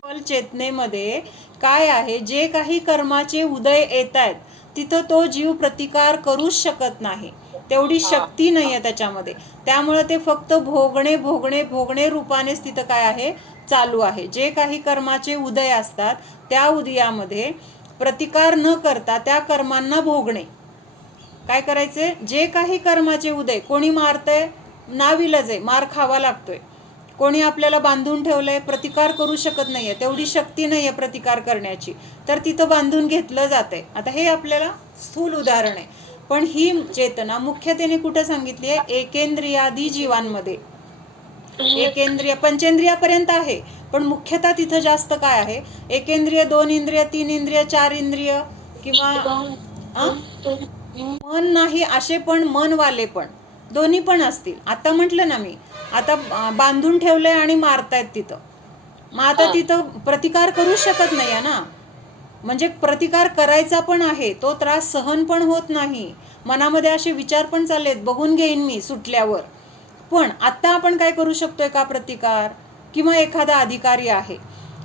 फल चेतनेमध्ये काय आहे? जे काही कर्माचे उदय येत आहेत तिथं तो जीव प्रतिकार करूच शकत नाही, तेवढी शक्ती नाही आहे त्याच्यामध्ये. त्यामुळे ते फक्त भोगणे भोगणे भोगणे रूपानेच तिथं काय आहे? चालू आहे. जे काही कर्माचे उदय असतात त्या उदयामध्ये प्रतिकार न करता त्या कर्मांना भोगणे. काय करायचे? जे काही कर्माचे उदय, कोणी मारतंय, नाविलाज आहे, मार खावा लागतोय. कोणी आपल्याला बांधून ठेवलंय, प्रतिकार करू शकत नाहीये, तेवढी शक्ती नाहीये प्रतिकार करण्याची, तर तिथं बांधून घेतलं जातंय. आता हे आपल्याला स्थूल उदाहरण आहे. पण ही चेतना मुख्यतेने कुठं सांगितली आहे? एकेंद्रियादी जीवांमध्ये. एकेंद्रिय पंचेंद्रियापर्यंत आहे, पण मुख्यतः तिथं जास्त काय आहे? एकेंद्रिय, 2 इंद्रिय, 3 इंद्रिय, 4 इंद्रिय, किंवा मन नाही असे पण मनवाले पण दोन्ही पण असतील. आता म्हटलं ना मी, आता बांधून ठेवलंय आणि मारतायत तिथं, मग आता तिथं प्रतिकार करू शकत नाही ना. म्हणजे प्रतिकार करायचा पण आहे, तो त्रास सहन पण होत नाही, मनामध्ये असे विचार पण चाललेत, बघून घेईन मी सुटल्यावर. पण आता आपण काय करू शकतोय का प्रतिकार? किंवा एखादा अधिकारी आहे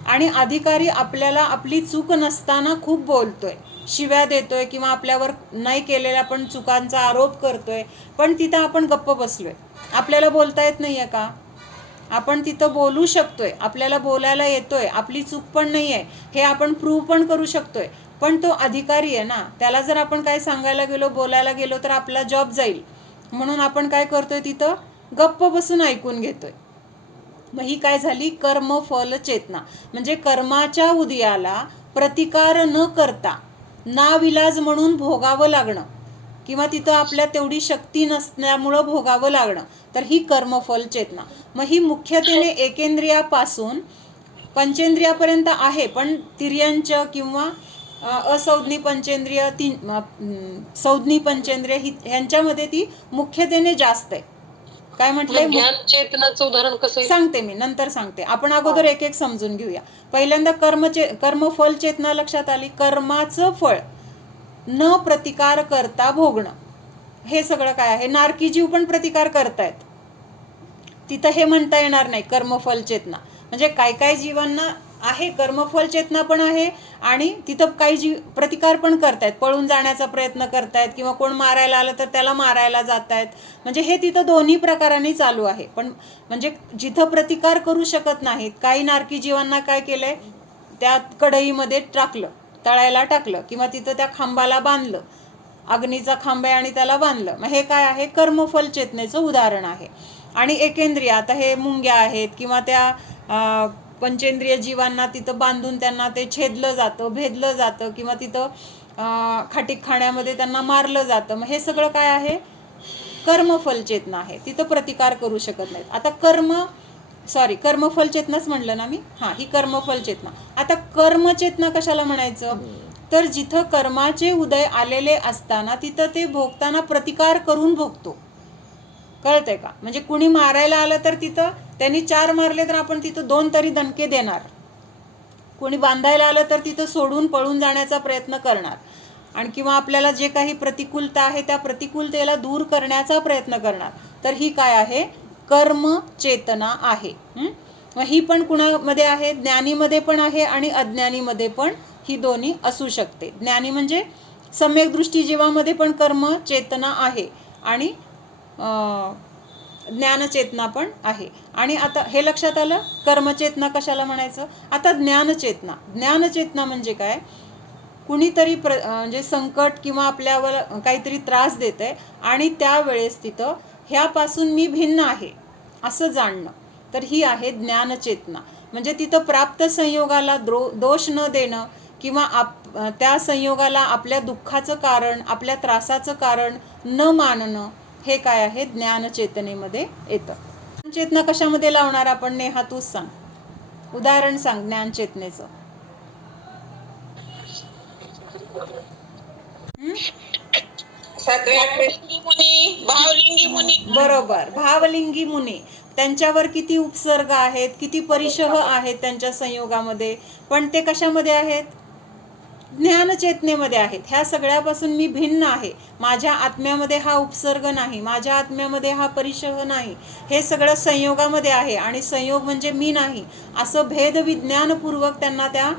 आणि अधिकारी आपल्याला आपली चूक नसताना खूप बोलतोय, शिव्या देतोय, किंवा आपल्यावर नाही केलेल्या पण चुकांचा आरोप करतोय, पण तिथं आपण गप्प बसलोय. आपल्याला बोलता येत नाहीये का? आपण तिथं बोलू शकतोय, आपल्याला बोलायला येतोय, आपली चूक पण नाही आहे हे आपण प्रूव्ह पण करू शकतोय. पण तो अधिकारी आहे ना, त्याला जर आपण काय सांगायला गेलो, बोलायला गेलो, तर आपला जॉब जाईल. म्हणून आपण काय करतोय? तिथं गप्प बसून ऐकून घेतोय. मग ही काय झाली? कर्मफल चेतना. म्हणजे कर्माच्या उदयाला प्रतिकार न करता नाविलाज म्हणून भोगावं लागणं, किंवा तिथं आपल्या तेवढी शक्ती नसल्यामुळं भोगावं लागणं, तर ही कर्मफल चेतना. मग ही मुख्यतेने एकेंद्रियापासून पंचेंद्रियापर्यंत आहे, पण तिर्यंच किंवा असंज्ञी पंचेंद्रिय, संज्ञी पंचेंद्रिय ह्यांच्यामध्ये ती मुख्यतेने जास्त आहे. काय म्हटलंय? ज्ञान चेतनाचं उदाहरण कसं? सांगते मी, नंतर सांगते. आपण अगोदर एक एक समजून घेऊया. पहिल्यांदा कर्मफल चेतना लक्षात आली. कर्माचं फळ न प्रतिकार करता भोगणं, हे सगळं काय आहे? नारकी जीव पण प्रतिकार करतायत, तिथं हे म्हणता येणार नाही कर्मफल चेतना. म्हणजे काय काय जीवांना आहे कर्मफल चेतना पण आहे, आणि तिथं काही जीव प्रतिकार पण करतायत, पळून जाण्याचा प्रयत्न करतायत, किंवा कोण मारायला आलं तर त्याला मारायला जात आहेत. म्हणजे हे तिथं दोन्ही प्रकारांनी चालू आहे. पण म्हणजे जिथं प्रतिकार करू शकत नाहीत, काही नारकी जीवांना काय केलंय? त्या कढईमध्ये टाकलं, तळायला टाकलं, किंवा तिथं त्या खांबाला बांधलं, अग्नीचा खांब आहे आणि त्याला बांधलं. मग हे काय आहे? कर्मफल चेतनेचं उदाहरण आहे. आणि एकेंद्रिय, आता हे मुंग्या आहेत, किंवा त्या पंचेंद्रिय जीवांना तिथं बांधून त्यांना ते छेदलं जातं, भेदलं जातं, किंवा तिथं खाटीकखान्यामध्ये त्यांना मारलं जातं. मग हे सगळं काय आहे? कर्मफल चेतना आहे. तिथं प्रतिकार करू शकत नाहीत. आता कर्मफल चेतनाच म्हणलं ना मी, हां, ही कर्मफल चेतना. आता कर्मचेतना कशाला म्हणायचं? तर जिथं कर्माचे उदय आलेले असताना तिथं ते भोगताना प्रतिकार करून भोगतो. कळतंय का? म्हणजे कुणी मारायला आलं तर तिथं त्यांनी 4 मारले तर आपण तिथं 2 तरी दणके देणार. कोणी बांधायला आलं तर तिथं सोडून पळून जाण्याचा प्रयत्न करणार, आणि किंवा आपल्याला जे काही प्रतिकूलता आहे त्या प्रतिकूलतेला दूर करण्याचा प्रयत्न करणार. तर ही काय आहे? कर्म चेतना आहे. मग ही पण कुणामध्ये आहे? ज्ञानीमध्ये पण आहे आणि अज्ञानीमध्ये पण ही दोन्ही असू शकते. ज्ञानी म्हणजे सम्यक दृष्टी जीवामध्ये पण कर्म चेतना आहे, आणि ज्ञानचेतना पण आहे. आणि आता हे लक्षात आलं कर्मचेतना कशाला म्हणायचं. आता ज्ञानचेतना म्हणजे काय? कुणीतरी म्हणजे संकट किंवा आपल्यावर काहीतरी त्रास देत आहे, आणि त्यावेळेस तिथं ह्यापासून मी भिन्न आहे असं जाणणं, तर ही आहे ज्ञानचेतना. म्हणजे तिथं प्राप्त संयोगाला दोष न देणं, किंवा त्या संयोगाला आपल्या दुःखाचं कारण, आपल्या त्रासाचं कारण न मानणं, हे काय आहे? ज्ञानचेतनेमध्ये येतं. ज्ञानचेतना कशामध्ये लावणार आपण? नेहा तूच सांग, उदाहरण सांग ज्ञानचेतनेचं. भावलिंगी मुनी. बरोबर, भावलिंगी मुनी. त्यांच्यावर किती उपसर्ग आहेत, किती परिशह आहेत त्यांच्या संयोगामध्ये, पण ते कशामध्ये आहेत? ज्ञानचेतनेमध्ये आहेत. ह्या सगळ्यापासून मी भिन्न आहे. माझ्या आत्म्यामध्ये हा उपसर्ग नाही, माझ्या आत्म्यामध्ये हा परिशह नाही, हे सगळं संयोगामध्ये आहे आणि संयोग म्हणजे मी नाही, असं भेदविज्ञानपूर्वक त्यांना त्या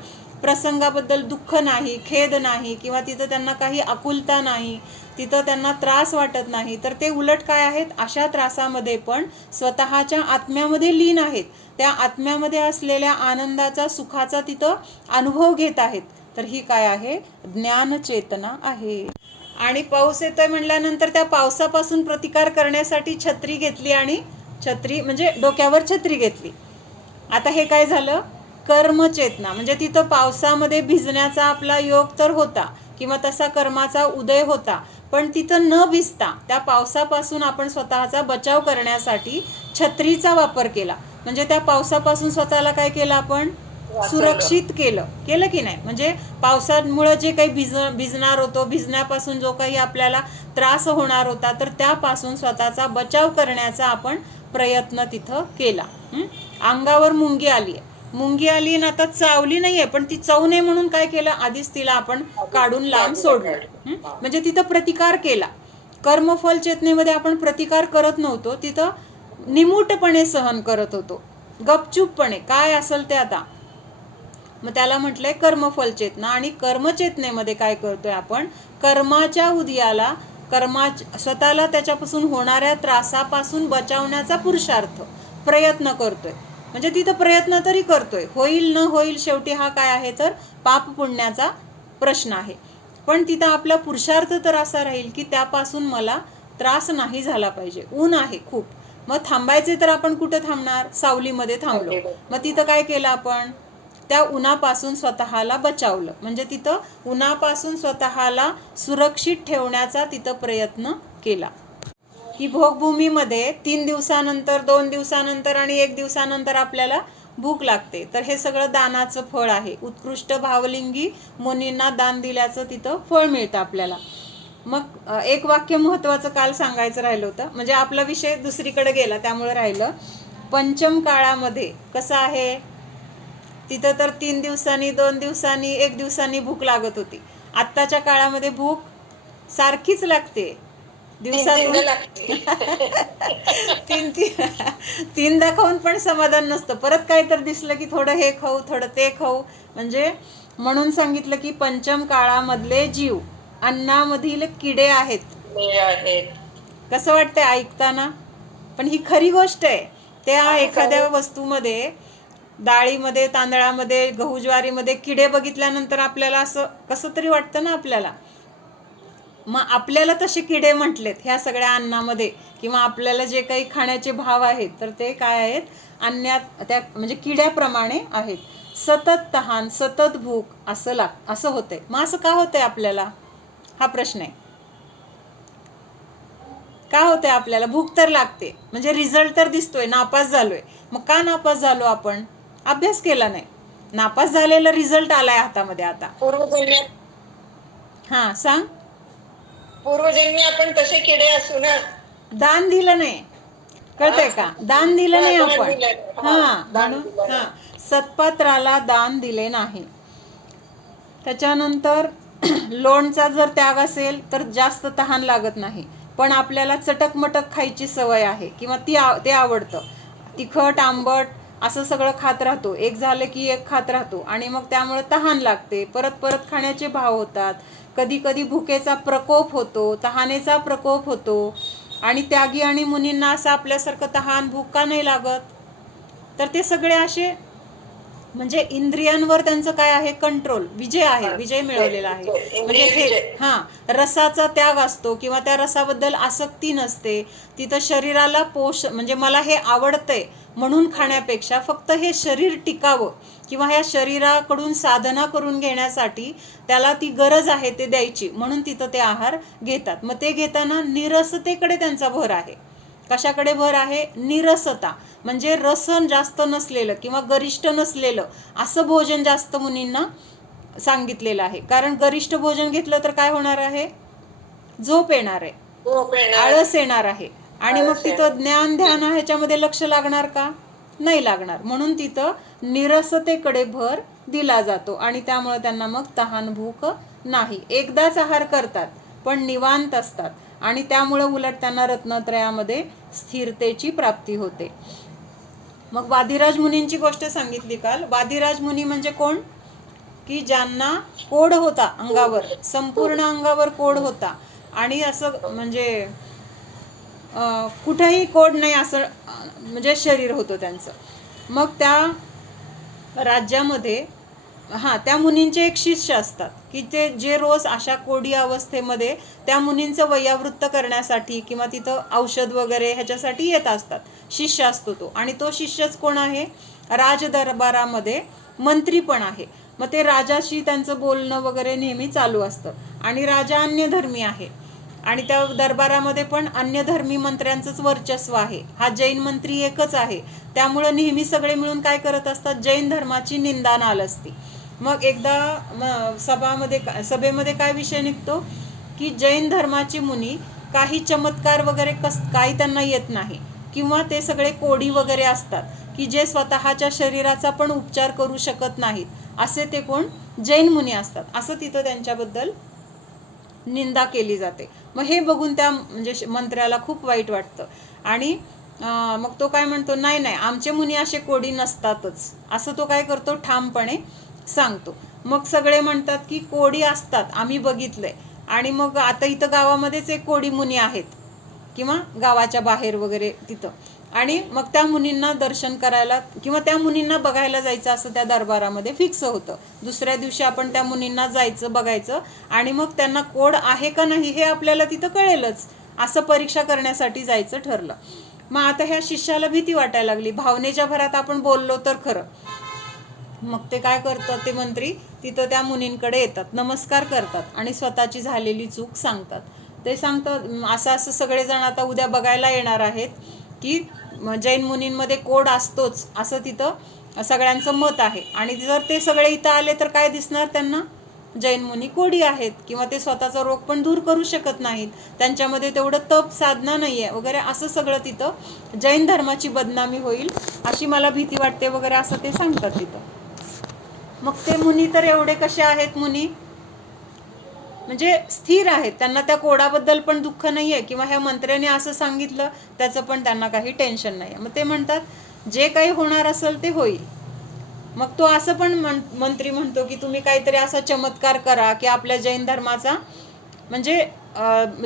प्रसंगाबद्दल दुःख नाही, खेद नाही, किंवा तिथं त्यांना काही आकुलता नाही, तिथं त्यांना त्रास वाटत नाही. तर ते उलट काय आहेत? अशा त्रासामध्ये पण स्वतःच्या आत्म्यामध्ये लीन आहेत, त्या आत्म्यामध्ये असलेल्या आनंदाचा, सुखाचा तिथं अनुभव घेत आहेत. तर ही काय आहे? ज्ञानचेतना आहे. आणि पाऊस येतोय म्हणल्यानंतर त्या पावसापासून प्रतिकार करण्यासाठी छत्री घेतली, आणि छत्री म्हणजे डोक्यावर छत्री घेतली. आता हे काय झालं? कर्मचेतना. म्हणजे तिथं पावसामध्ये भिजण्याचा आपला योग तर होता, किंवा तसा कर्माचा उदय होता, पण तिथं न भिजता त्या पावसापासून आपण स्वतःचा बचाव करण्यासाठी छत्रीचा वापर केला. म्हणजे त्या पावसापासून स्वतःला काय केलं? आपण सुरक्षित केलं की नाही? म्हणजे पावसामुळे जे काही भिजणार होतो, भिजण्यापासून जो काही आपल्याला त्रास होणार होता, तर त्यापासून स्वतःचा बचाव करण्याचा आपण प्रयत्न तिथं केला. अंगावर मुंगी आली आणि आता चावली नाहीये, पण ती चावू नये म्हणून काय केलं? आधीच तिला आपण काढून लांब सोडलं. म्हणजे तिथं प्रतिकार केला. कर्मफल चेतनेमध्ये आपण प्रतिकार करत नव्हतो, तिथं निमूटपणे सहन करत होतो, गपचूपपणे, काय असेल ते. आता मग त्याला म्हटलंय कर्मफल चेतना. आणि कर्मचेतनेमध्ये काय करतोय आपण? कर्माच्या उदयाला, स्वतःला त्याच्यापासून होणाऱ्या त्रासापासून बचावण्याचा पुरुषार्थ, प्रयत्न करतोय. म्हणजे तिथं प्रयत्न तरी करतोय, होईल न होईल शेवटी हा काय आहे? तर पाप पुण्याचा प्रश्न आहे. पण तिथं आपला पुरुषार्थ तर असा राहील की त्यापासून मला त्रास नाही झाला पाहिजे. ऊन आहे खूप, मग थांबायचे तर आपण कुठं थांबणार? सावलीमध्ये थांबलो. मग तिथं काय केलं आपण? त्या उन्हापासून स्वतःला बचावलं. म्हणजे तिथं उन्हापासून स्वतःला सुरक्षित ठेवण्याचा तिथं प्रयत्न केला. की भोगभूमीमध्ये 3 दिवसानंतर, 2 दिवसानंतर आणि 1 दिवसानंतर आपल्याला भूक लागते. तर हे सगळं दानाचं फळ आहे. उत्कृष्ट भावलिंगी मुनींना दान दिल्याचं तिथं फळ मिळतं आपल्याला. मग एक वाक्य महत्त्वाचं काल सांगायचं राहिलं होतं, म्हणजे आपला विषय दुसरीकडे गेला त्यामुळे राहिलं. पंचम काळामध्ये कसं आहे? तिथं तर 3 दिवसांनी, 2 दिवसांनी, 1 दिवसांनी भूक लागत होती. आत्ताच्या काळामध्ये भूक सारखीच लागते, दिवसातून तीनदा खाऊन पण समाधान नसतं. परत काय तर दिसलं की थोडं हे खाऊ, थोडं ते खाऊ. म्हणजे म्हणून सांगितलं की पंचम काळामधले जीव अन्नामधील किडे आहेत. कसं वाटतंय ऐकताना? पण ही खरी गोष्ट आहे. त्या एखाद्या वस्तूमध्ये, डाळीमध्ये, तांदळामध्ये, गहू ज्वारीमध्ये किडे बघितल्यानंतर आपल्याला असं कसं तरी वाटतं ना आपल्याला. मग आपल्याला तसे किडे म्हटलेत ह्या सगळ्या अन्नामध्ये, किंवा आपल्याला जे काही खाण्याचे भाव आहेत तर ते काय आहेत? अन्नात त्या म्हणजे किड्याप्रमाणे आहेत. सतत तहान, सतत भूक असं होतंय. मग असं का होतंय आपल्याला? हा प्रश्न आहे. का होतंय आपल्याला? भूक तर लागते, म्हणजे रिझल्ट तर दिसतोय, नापास झालोय. मग का नापास झालो आपण? अभ्यास केला नाही. नापास झालेला रिझल्ट आलाय हातामध्ये आता. हा सांग. पूर्वजन्मी आपण तसे किडे असू ना. दान दिलं नाही, कळतंय का? दान दिलं नाही आपण. सत्पात्राला दान दिले नाही. त्याच्यानंतर लोणचा जर त्याग असेल तर जास्त तहान लागत नाही, पण आपल्याला चटकमटक खायची सवय आहे, किंवा ते आवडतं. तिखट, आंबट असं सगळं खात राहतो, एक झालं की एक खात राहतो, आणि मग त्यामुळे तहान लागते, परत परत खाण्याचे भाव होतात. कधी कधी भुकेचा प्रकोप होतो, तहानेचा प्रकोप होतो. आणि त्यागी आणि मुनींना असं आपल्यासारखं तहान, भूक का नाही लागत? तर ते सगळे असे म्हणजे इंद्रियांवर त्यांचं काय आहे? कंट्रोल, विजय आहे, विजय मिळवलेला आहे. म्हणजे हे रसाचा त्याग असतो, किंवा त्या रसाबद्दल आसक्ती नसते. तिथं शरीराला म्हणजे मला हे आवडतंय म्हणून खाण्यापेक्षा फक्त हे शरीर टिकावं, किंवा ह्या शरीराकडून साधना करून घेण्यासाठी त्याला ती गरज आहे ते द्यायची, म्हणून तिथं ते आहार घेतात. मग ते घेताना निरसतेकडे त्यांचा भर आहे. कशाकडे भर आहे? निरसता, म्हणजे रसन जास्त नसलेलं किंवा गरिष्ठ नसलेलं असं भोजन जास्त मुनींना सांगितलेलं आहे. कारण गरिष्ठ भोजन घेतलं तर काय होणार आहे? झोप येणार आहे, आळस येणार आहे. आणि मग तिथं ज्ञान ध्यान ह्याच्यामध्ये लक्ष लागणार का? नाही लागणार. म्हणून तिथं निरसतेकडे भर दिला जातो आणि त्यामुळे त्यांना मग तहान भूक नाही. एकदाच आहार करतात पण निवांत असतात आणि त्यामुळे उलट त्यांना रत्नत्रयामध्ये स्थिरतेची प्राप्ती होते. मग वादिराज मुनींची गोष्ट सांगितली काल. वादिराज मुनी म्हणजे कोण? की ज्यांना कोड होता अंगावर, संपूर्ण अंगावर कोड होता आणि असं म्हणजे कुठेही कोड नाही असं म्हणजे शरीर होतं त्यांचं. मग त्या राज्यामध्ये त्या मुनींचे एक शिष्य असतात की ते जे रोज अशा कोडी अवस्थेमध्ये त्या मुनींचं वैयावृत्त करण्यासाठी किंवा तिथं औषध वगैरे ह्याच्यासाठी येत असतात. शिष्य असतो तो, आणि तो शिष्यच कोण आहे? राजदरबारामध्ये मंत्री पण आहे. मग ते राजाशी त्यांचं बोलणं वगैरे नेहमी चालू असतं आणि राजा अन्यधर्मी आहे आणि त्या दरबारामध्ये पण अन्यधर्मी मंत्र्यांचंच वर्चस्व आहे. हा जैन मंत्री एकच आहे, त्यामुळं नेहमी सगळे मिळून काय करत असतात? जैन धर्माची निंदा नाल असते. मग एकदा सभेमध्ये काय विषय निघतो की जैन धर्माची मुनी काही चमत्कार वगैरे काही त्यांना येत नाही किंवा ते सगळे कोडी वगैरे असतात की जे स्वतःच्या शरीराचा पण उपचार करू शकत नाहीत, असे ते कोण? जैन मुनी असतात. असं तिथं त्यांच्याबद्दल निंदा केली जाते. मग हे बघून त्या म्हणजे मंत्र्याला खूप वाईट वाटतं आणि मग तो काय म्हणतो, नाही नाही, आमचे मुनी असे कोडी नसतातच, असं तो काय करतो? ठामपणे सांगतो. मग सगळे म्हणतात की कोडी असतात, आम्ही बघितलंय. आणि मग आता इथं गावामध्येच एक कोडी मुनी आहेत किंवा गावाच्या बाहेर वगैरे तिथं, आणि मग त्या मुनींना दर्शन करायला किंवा त्या मुनींना बघायला जायचं असं त्या दरबारामध्ये फिक्स होतं. दुसऱ्या दिवशी आपण त्या मुनींना जायचं, बघायचं आणि मग त्यांना कोड आहे का नाही हे आपल्याला तिथं कळेलच, असं परीक्षा करण्यासाठी जायचं ठरलं. मग आता ह्या शिष्याला भीती वाटायला लागली, भावनेच्या भरात आपण बोललो तर खरं. मग ते काय करतात? ते मंत्री तिथं त्या मुनींकडे येतात, नमस्कार करतात आणि स्वतःची झालेली चूक सांगतात. ते सांगतात असं सगळेजण आता उद्या बघायला येणार आहेत की जैन मुनींमध्ये कोड असतोच, असं तिथं सगळ्यांचं मत आहे. आणि जर ते सगळे इथं आले तर काय दिसणार त्यांना? जैन मुनी कोडी आहेत किंवा ते स्वतःचा रोग पण दूर करू शकत नाहीत, त्यांच्यामध्ये तेवढं तप साधना नाही आहे वगैरे, असं सगळं तिथं जैन धर्माची बदनामी होईल अशी मला भीती वाटते वगैरे, असं ते सांगतात तिथं. मग ते मुनी तर एवढे कसे आहेत? मुनी म्हणजे स्थिर आहेत, त्यांना त्या कोडाबद्दल पण दुःख नाही आहे किंवा ह्या मंत्र्याने असं सांगितलं त्याचं पण त्यांना काही टेन्शन नाही आहे. मग ते म्हणतात जे काही होणार असेल ते होईल. मग तो असं पण मंत्री म्हणतो की तुम्ही काहीतरी असा चमत्कार करा की आपल्या जैन धर्माचा म्हणजे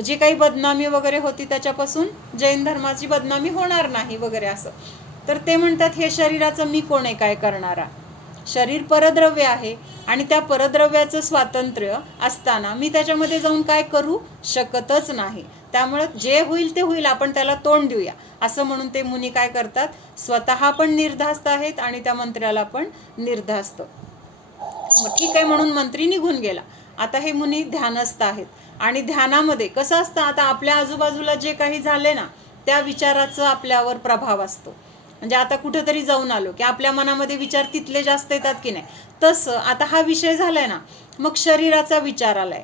जी काही बदनामी वगैरे होती त्याच्यापासून जैन धर्माची बदनामी होणार नाही वगैरे असं. तर ते म्हणतात हे शरीराचं मी कोण आहे काय करणारा? शरीर परद्रव्य आहे आणि त्या परद्रव्याचं स्वातंत्र्य असताना मी त्याच्यामध्ये जाऊन काय करू शकतच नाही. त्यामुळे जे होईल ते होईल, आपण त्याला तोंड देऊया, असं म्हणून ते मुनी काय करतात? स्वतः पण निर्धास्त आहेत आणि त्या मंत्र्याला पण निर्धास्त. मग ठीक आहे म्हणून मंत्री निघून गेला. आता हे मुनी ध्यानस्थ आहेत आणि ध्यानामध्ये कसं असतं? आता आपल्या आजूबाजूला जे काही झाले ना त्या विचाराचा आपल्यावर प्रभाव असतो. म्हणजे आता कुठेतरी जाऊन आलो की आपल्या मनामध्ये विचार तिथले जास्त येतात की नाही, तसं आता हा विषय झालाय ना, मग शरीराचा विचार आलाय.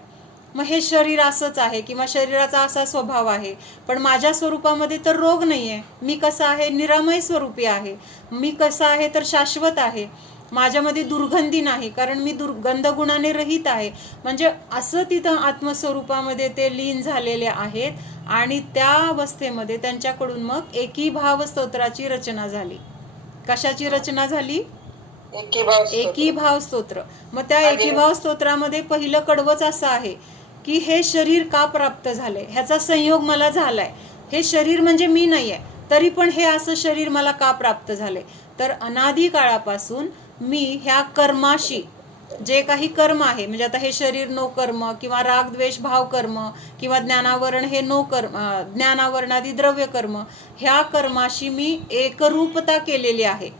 मग हे शरीर असंच आहे किंवा शरीराचा असा स्वभाव आहे, पण माझ्या स्वरूपामध्ये तर रोग नाही आहे. मी कसं आहे? निरामय स्वरूपी आहे. मी कसं आहे? तर शाश्वत आहे. माझ्यामध्ये दुर्गंधी नाही कारण मी गंधगुणाने रहित आहे. म्हणजे असं तिथं आत्मस्वरूपामध्ये ते लीन झालेले आहेत आणि त्या अवस्थेमध्ये त्यांच्याकडून मग एकीभाव स्तोत्राची रचना झाली. कशाची रचना झाली? एकीभाव स्तोत्र. मग त्या एकीभाव स्तोत्रामध्ये पहिलं कडवच असं आहे की हे शरीर का प्राप्त झालंय, ह्याचा संयोग मला झालाय. हे शरीर म्हणजे मी नाही आहे, तरी पण हे असं शरीर मला का प्राप्त झालंय? तर अनादी काळापासून मी ह्या कर्माशी जे काही कर्म आहे, म्हणजे आता हे शरीर नो कर्म किंवा राग द्वेष भाव कर्म किंवा ज्ञानावरण हे नो कर्म, ज्ञानावरणादी द्रव्य कर्म, ह्या कर्माशी मी एकरूपता केलेली आहे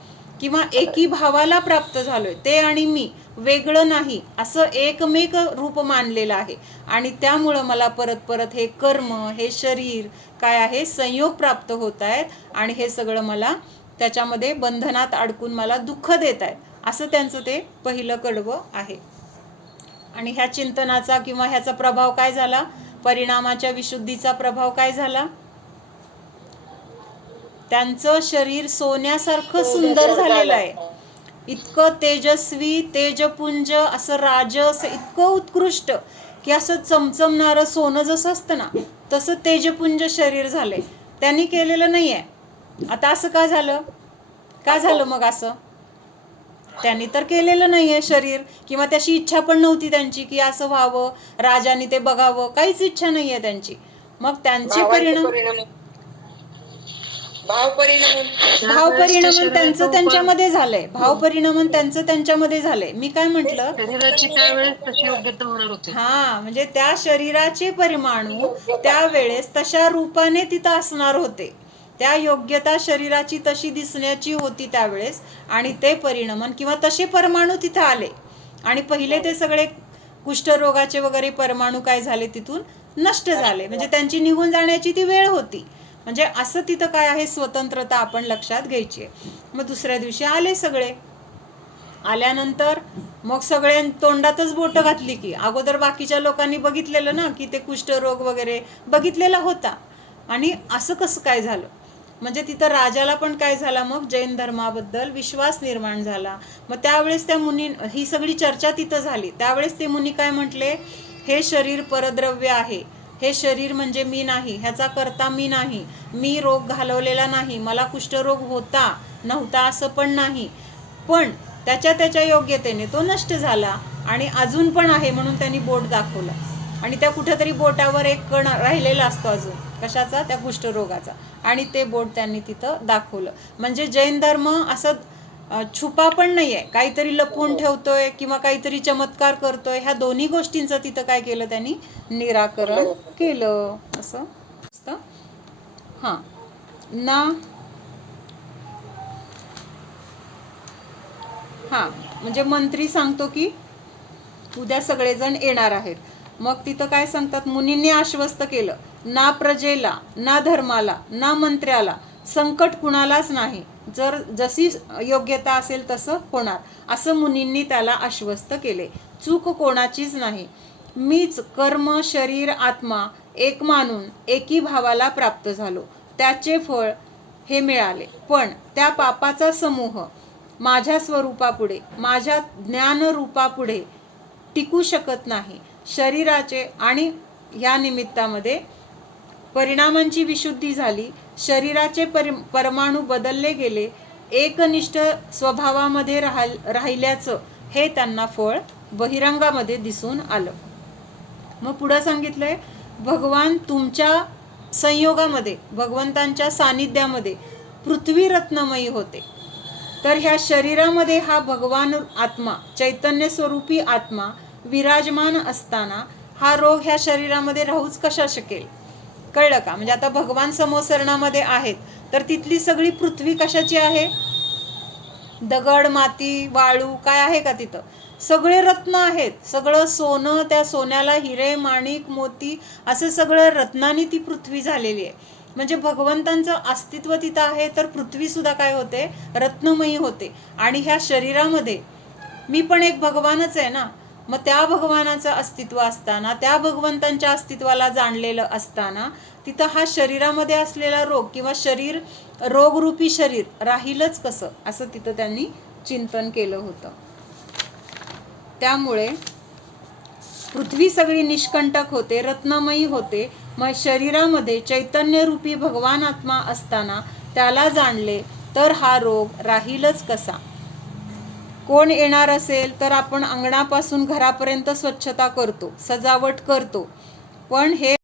किंवा एकी भावाला प्राप्त झालोय. ते आणि मी वेगळं नाही असं एकमेक रूप मानलेलं आहे आणि त्यामुळं मला परत परत हे कर्म, हे शरीर काय आहे? संयोग प्राप्त होत आहेत आणि हे सगळं मला त्याच्यामध्ये बंधनात अडकून मला दुःख देत आहेत, असं त्यांचं ते पहिलं कडवं आहे. आणि ह्या चिंतनाचा किंवा ह्याचा प्रभाव काय झाला? परिणामाच्या विशुद्धीचा प्रभाव काय झाला? त्यांचं शरीर सोन्यासारखं सुंदर झालेलं आहे, इतकं तेजस्वी, तेजपुंज, असं राजस, इतकं उत्कृष्ट की असं चमचमणारं सोनं जसं असतं ना तसं तेजपुंज शरीर झालंय. त्यांनी केलेलं नाही आहे. आता असं का झालं? का झालं मग असं? त्यांनी तर केलेलं नाही आहे शरीर, किंवा त्याची इच्छा पण नव्हती त्यांची की असं व्हावं, राजाने ते बघावं, काहीच इच्छा नाही आहे त्यांची. मग त्यांचे परिणाम, भावपरिणमन त्यांचं त्यांच्यामध्ये झालंय. भावपरिणमन त्यांचं त्यांच्यामध्ये झालंय. मी काय म्हटलं, शरीराची त्यावेळेस तशी योग्यता होणार होती. हा, म्हणजे त्या शरीराचे परमाणू त्यावेळेस तशा रूपाने तिथं असणार होते. त्या योग्यता शरीराची तशी दिसण्याची होती त्यावेळेस, आणि ते परिणमन किंवा तसे परमाणू तिथं आले. आणि पहिले ते सगळे कुष्ठरोगाचे वगैरे परमाणू काय झाले, तिथून नष्ट झाले. म्हणजे त्यांची निघून जाण्याची ती वेळ होती. म्हणजे असं तिथं काय आहे, स्वतंत्रता आपण लक्षात घ्यायची आहे. मग दुसऱ्या दिवशी आले सगळे. आल्यानंतर मग सगळ्या तोंडातच बोटं घातली की अगोदर बाकीच्या लोकांनी बघितलेलं ना की ते कुष्ठरोग वगैरे बघितलेला होता, आणि असं कसं काय झालं. म्हणजे तिथं राजाला पण काय झाला, मग जैन धर्माबद्दल विश्वास निर्माण झाला. मग त्यावेळेस त्या मुनी, ही सगळी चर्चा तिथं झाली. त्यावेळेस ते मुनी काय म्हटले, हे शरीर परद्रव्य आहे, हे शरीर म्हणजे मी नाही, ह्याचा करता मी नाही, मी रोग घालवलेला नाही, मला कुष्ठरोग होता नव्हता असं पण नाही, पण त्याच्या योग्यतेने तो नष्ट झाला आणि अजून पण आहे म्हणून त्यांनी बोट दाखवलं. आणि त्या कुठेतरी बोटावर एक कण राहिलेला असतो अजून, कशाचा, त्या कुष्ठरोगाचा, आणि ते बोट त्यांनी तिथं दाखवलं. म्हणजे जैन धर्म असं छुपा पण नाही आहे, काहीतरी लपवून ठेवतोय किंवा काहीतरी चमत्कार करतोय, ह्या दोन्ही गोष्टींचं तिथं काय केलं, त्यांनी निराकरण केलं. असं असतं. हां ना, हां, म्हणजे मंत्री सांगतो की उद्या सगळेजण येणार आहेत. मग तिथं काय सांगतात, मुनींनी आश्वस्त केलं, ना प्रजेला, ना धर्माला, ना मंत्र्याला संकट कुणालाच नाही, जर जशी योग्यता असेल तसं होणार, असं मुनींनी त्याला आश्वस्त केले. चूक कोणाचीच नाही. मीच कर्म, शरीर, आत्मा एक मानून एकी भावाला प्राप्त झालो, त्याचे फळ हे मिळाले. पण त्या पापाचा समूह माझ्या स्वरूपापुढे, माझ्या ज्ञानरूपापुढे टिकू शकत नाही. शरीराचे आणि ह्या निमित्तामध्ये परिणामांची विशुद्धी झाली, शरीराचे परमाणू बदलले गेले, एकनिष्ठ स्वभावामध्ये राहिल्याचं हे त्यांना फळ बहिरंगामध्ये दिसून आलं. मग पुढं सांगितलंय, भगवान तुमच्या संयोगामध्ये, भगवंतांच्या सानिध्यामध्ये पृथ्वी रत्नमयी होते. तर ह्या शरीरामध्ये हा भगवान आत्मा, चैतन्य स्वरूपी आत्मा विराजमान असताना हा रोग ह्या शरीरामध्ये राहूच कशा शकेल. कळलं का? म्हणजे आता भगवान समोसरणामध्ये आहेत, तर तिथली सगळी पृथ्वी कशाची आहे, दगड, माती, वाळू काय आहे का तिथं, सगळे रत्न आहेत, सगळं सोनं, त्या सोन्याला हिरे, माणिक, मोती असं सगळं रत्नांनी ती पृथ्वी झालेली आहे. म्हणजे भगवंतांचं अस्तित्व तिथं आहे, तर पृथ्वी सुद्धा काय होते, रत्नमयी होते. आणि ह्या शरीरामध्ये मी पण एक भगवानच आहे ना, मग त्या भगवानाचं अस्तित्व असताना, त्या भगवंतांच्या अस्तित्वाला जाणलेलं असताना तिथं हा शरीरामध्ये असलेला रोग किंवा शरीर, रोगरूपी शरीर राहीलच कसं, असं तिथं त्यांनी चिंतन केलं होतं. त्यामुळे पृथ्वी सगळी निष्कंटक होते, रत्नमयी होते. मग शरीरामध्ये चैतन्यरूपी भगवान आत्मा असताना त्याला जाणले तर हा रोग राहीलच कसा. कोण येणार असेल तर आपण अंगणापासून घरापर्यंत स्वच्छता करतो, सजावट करतो, पण हे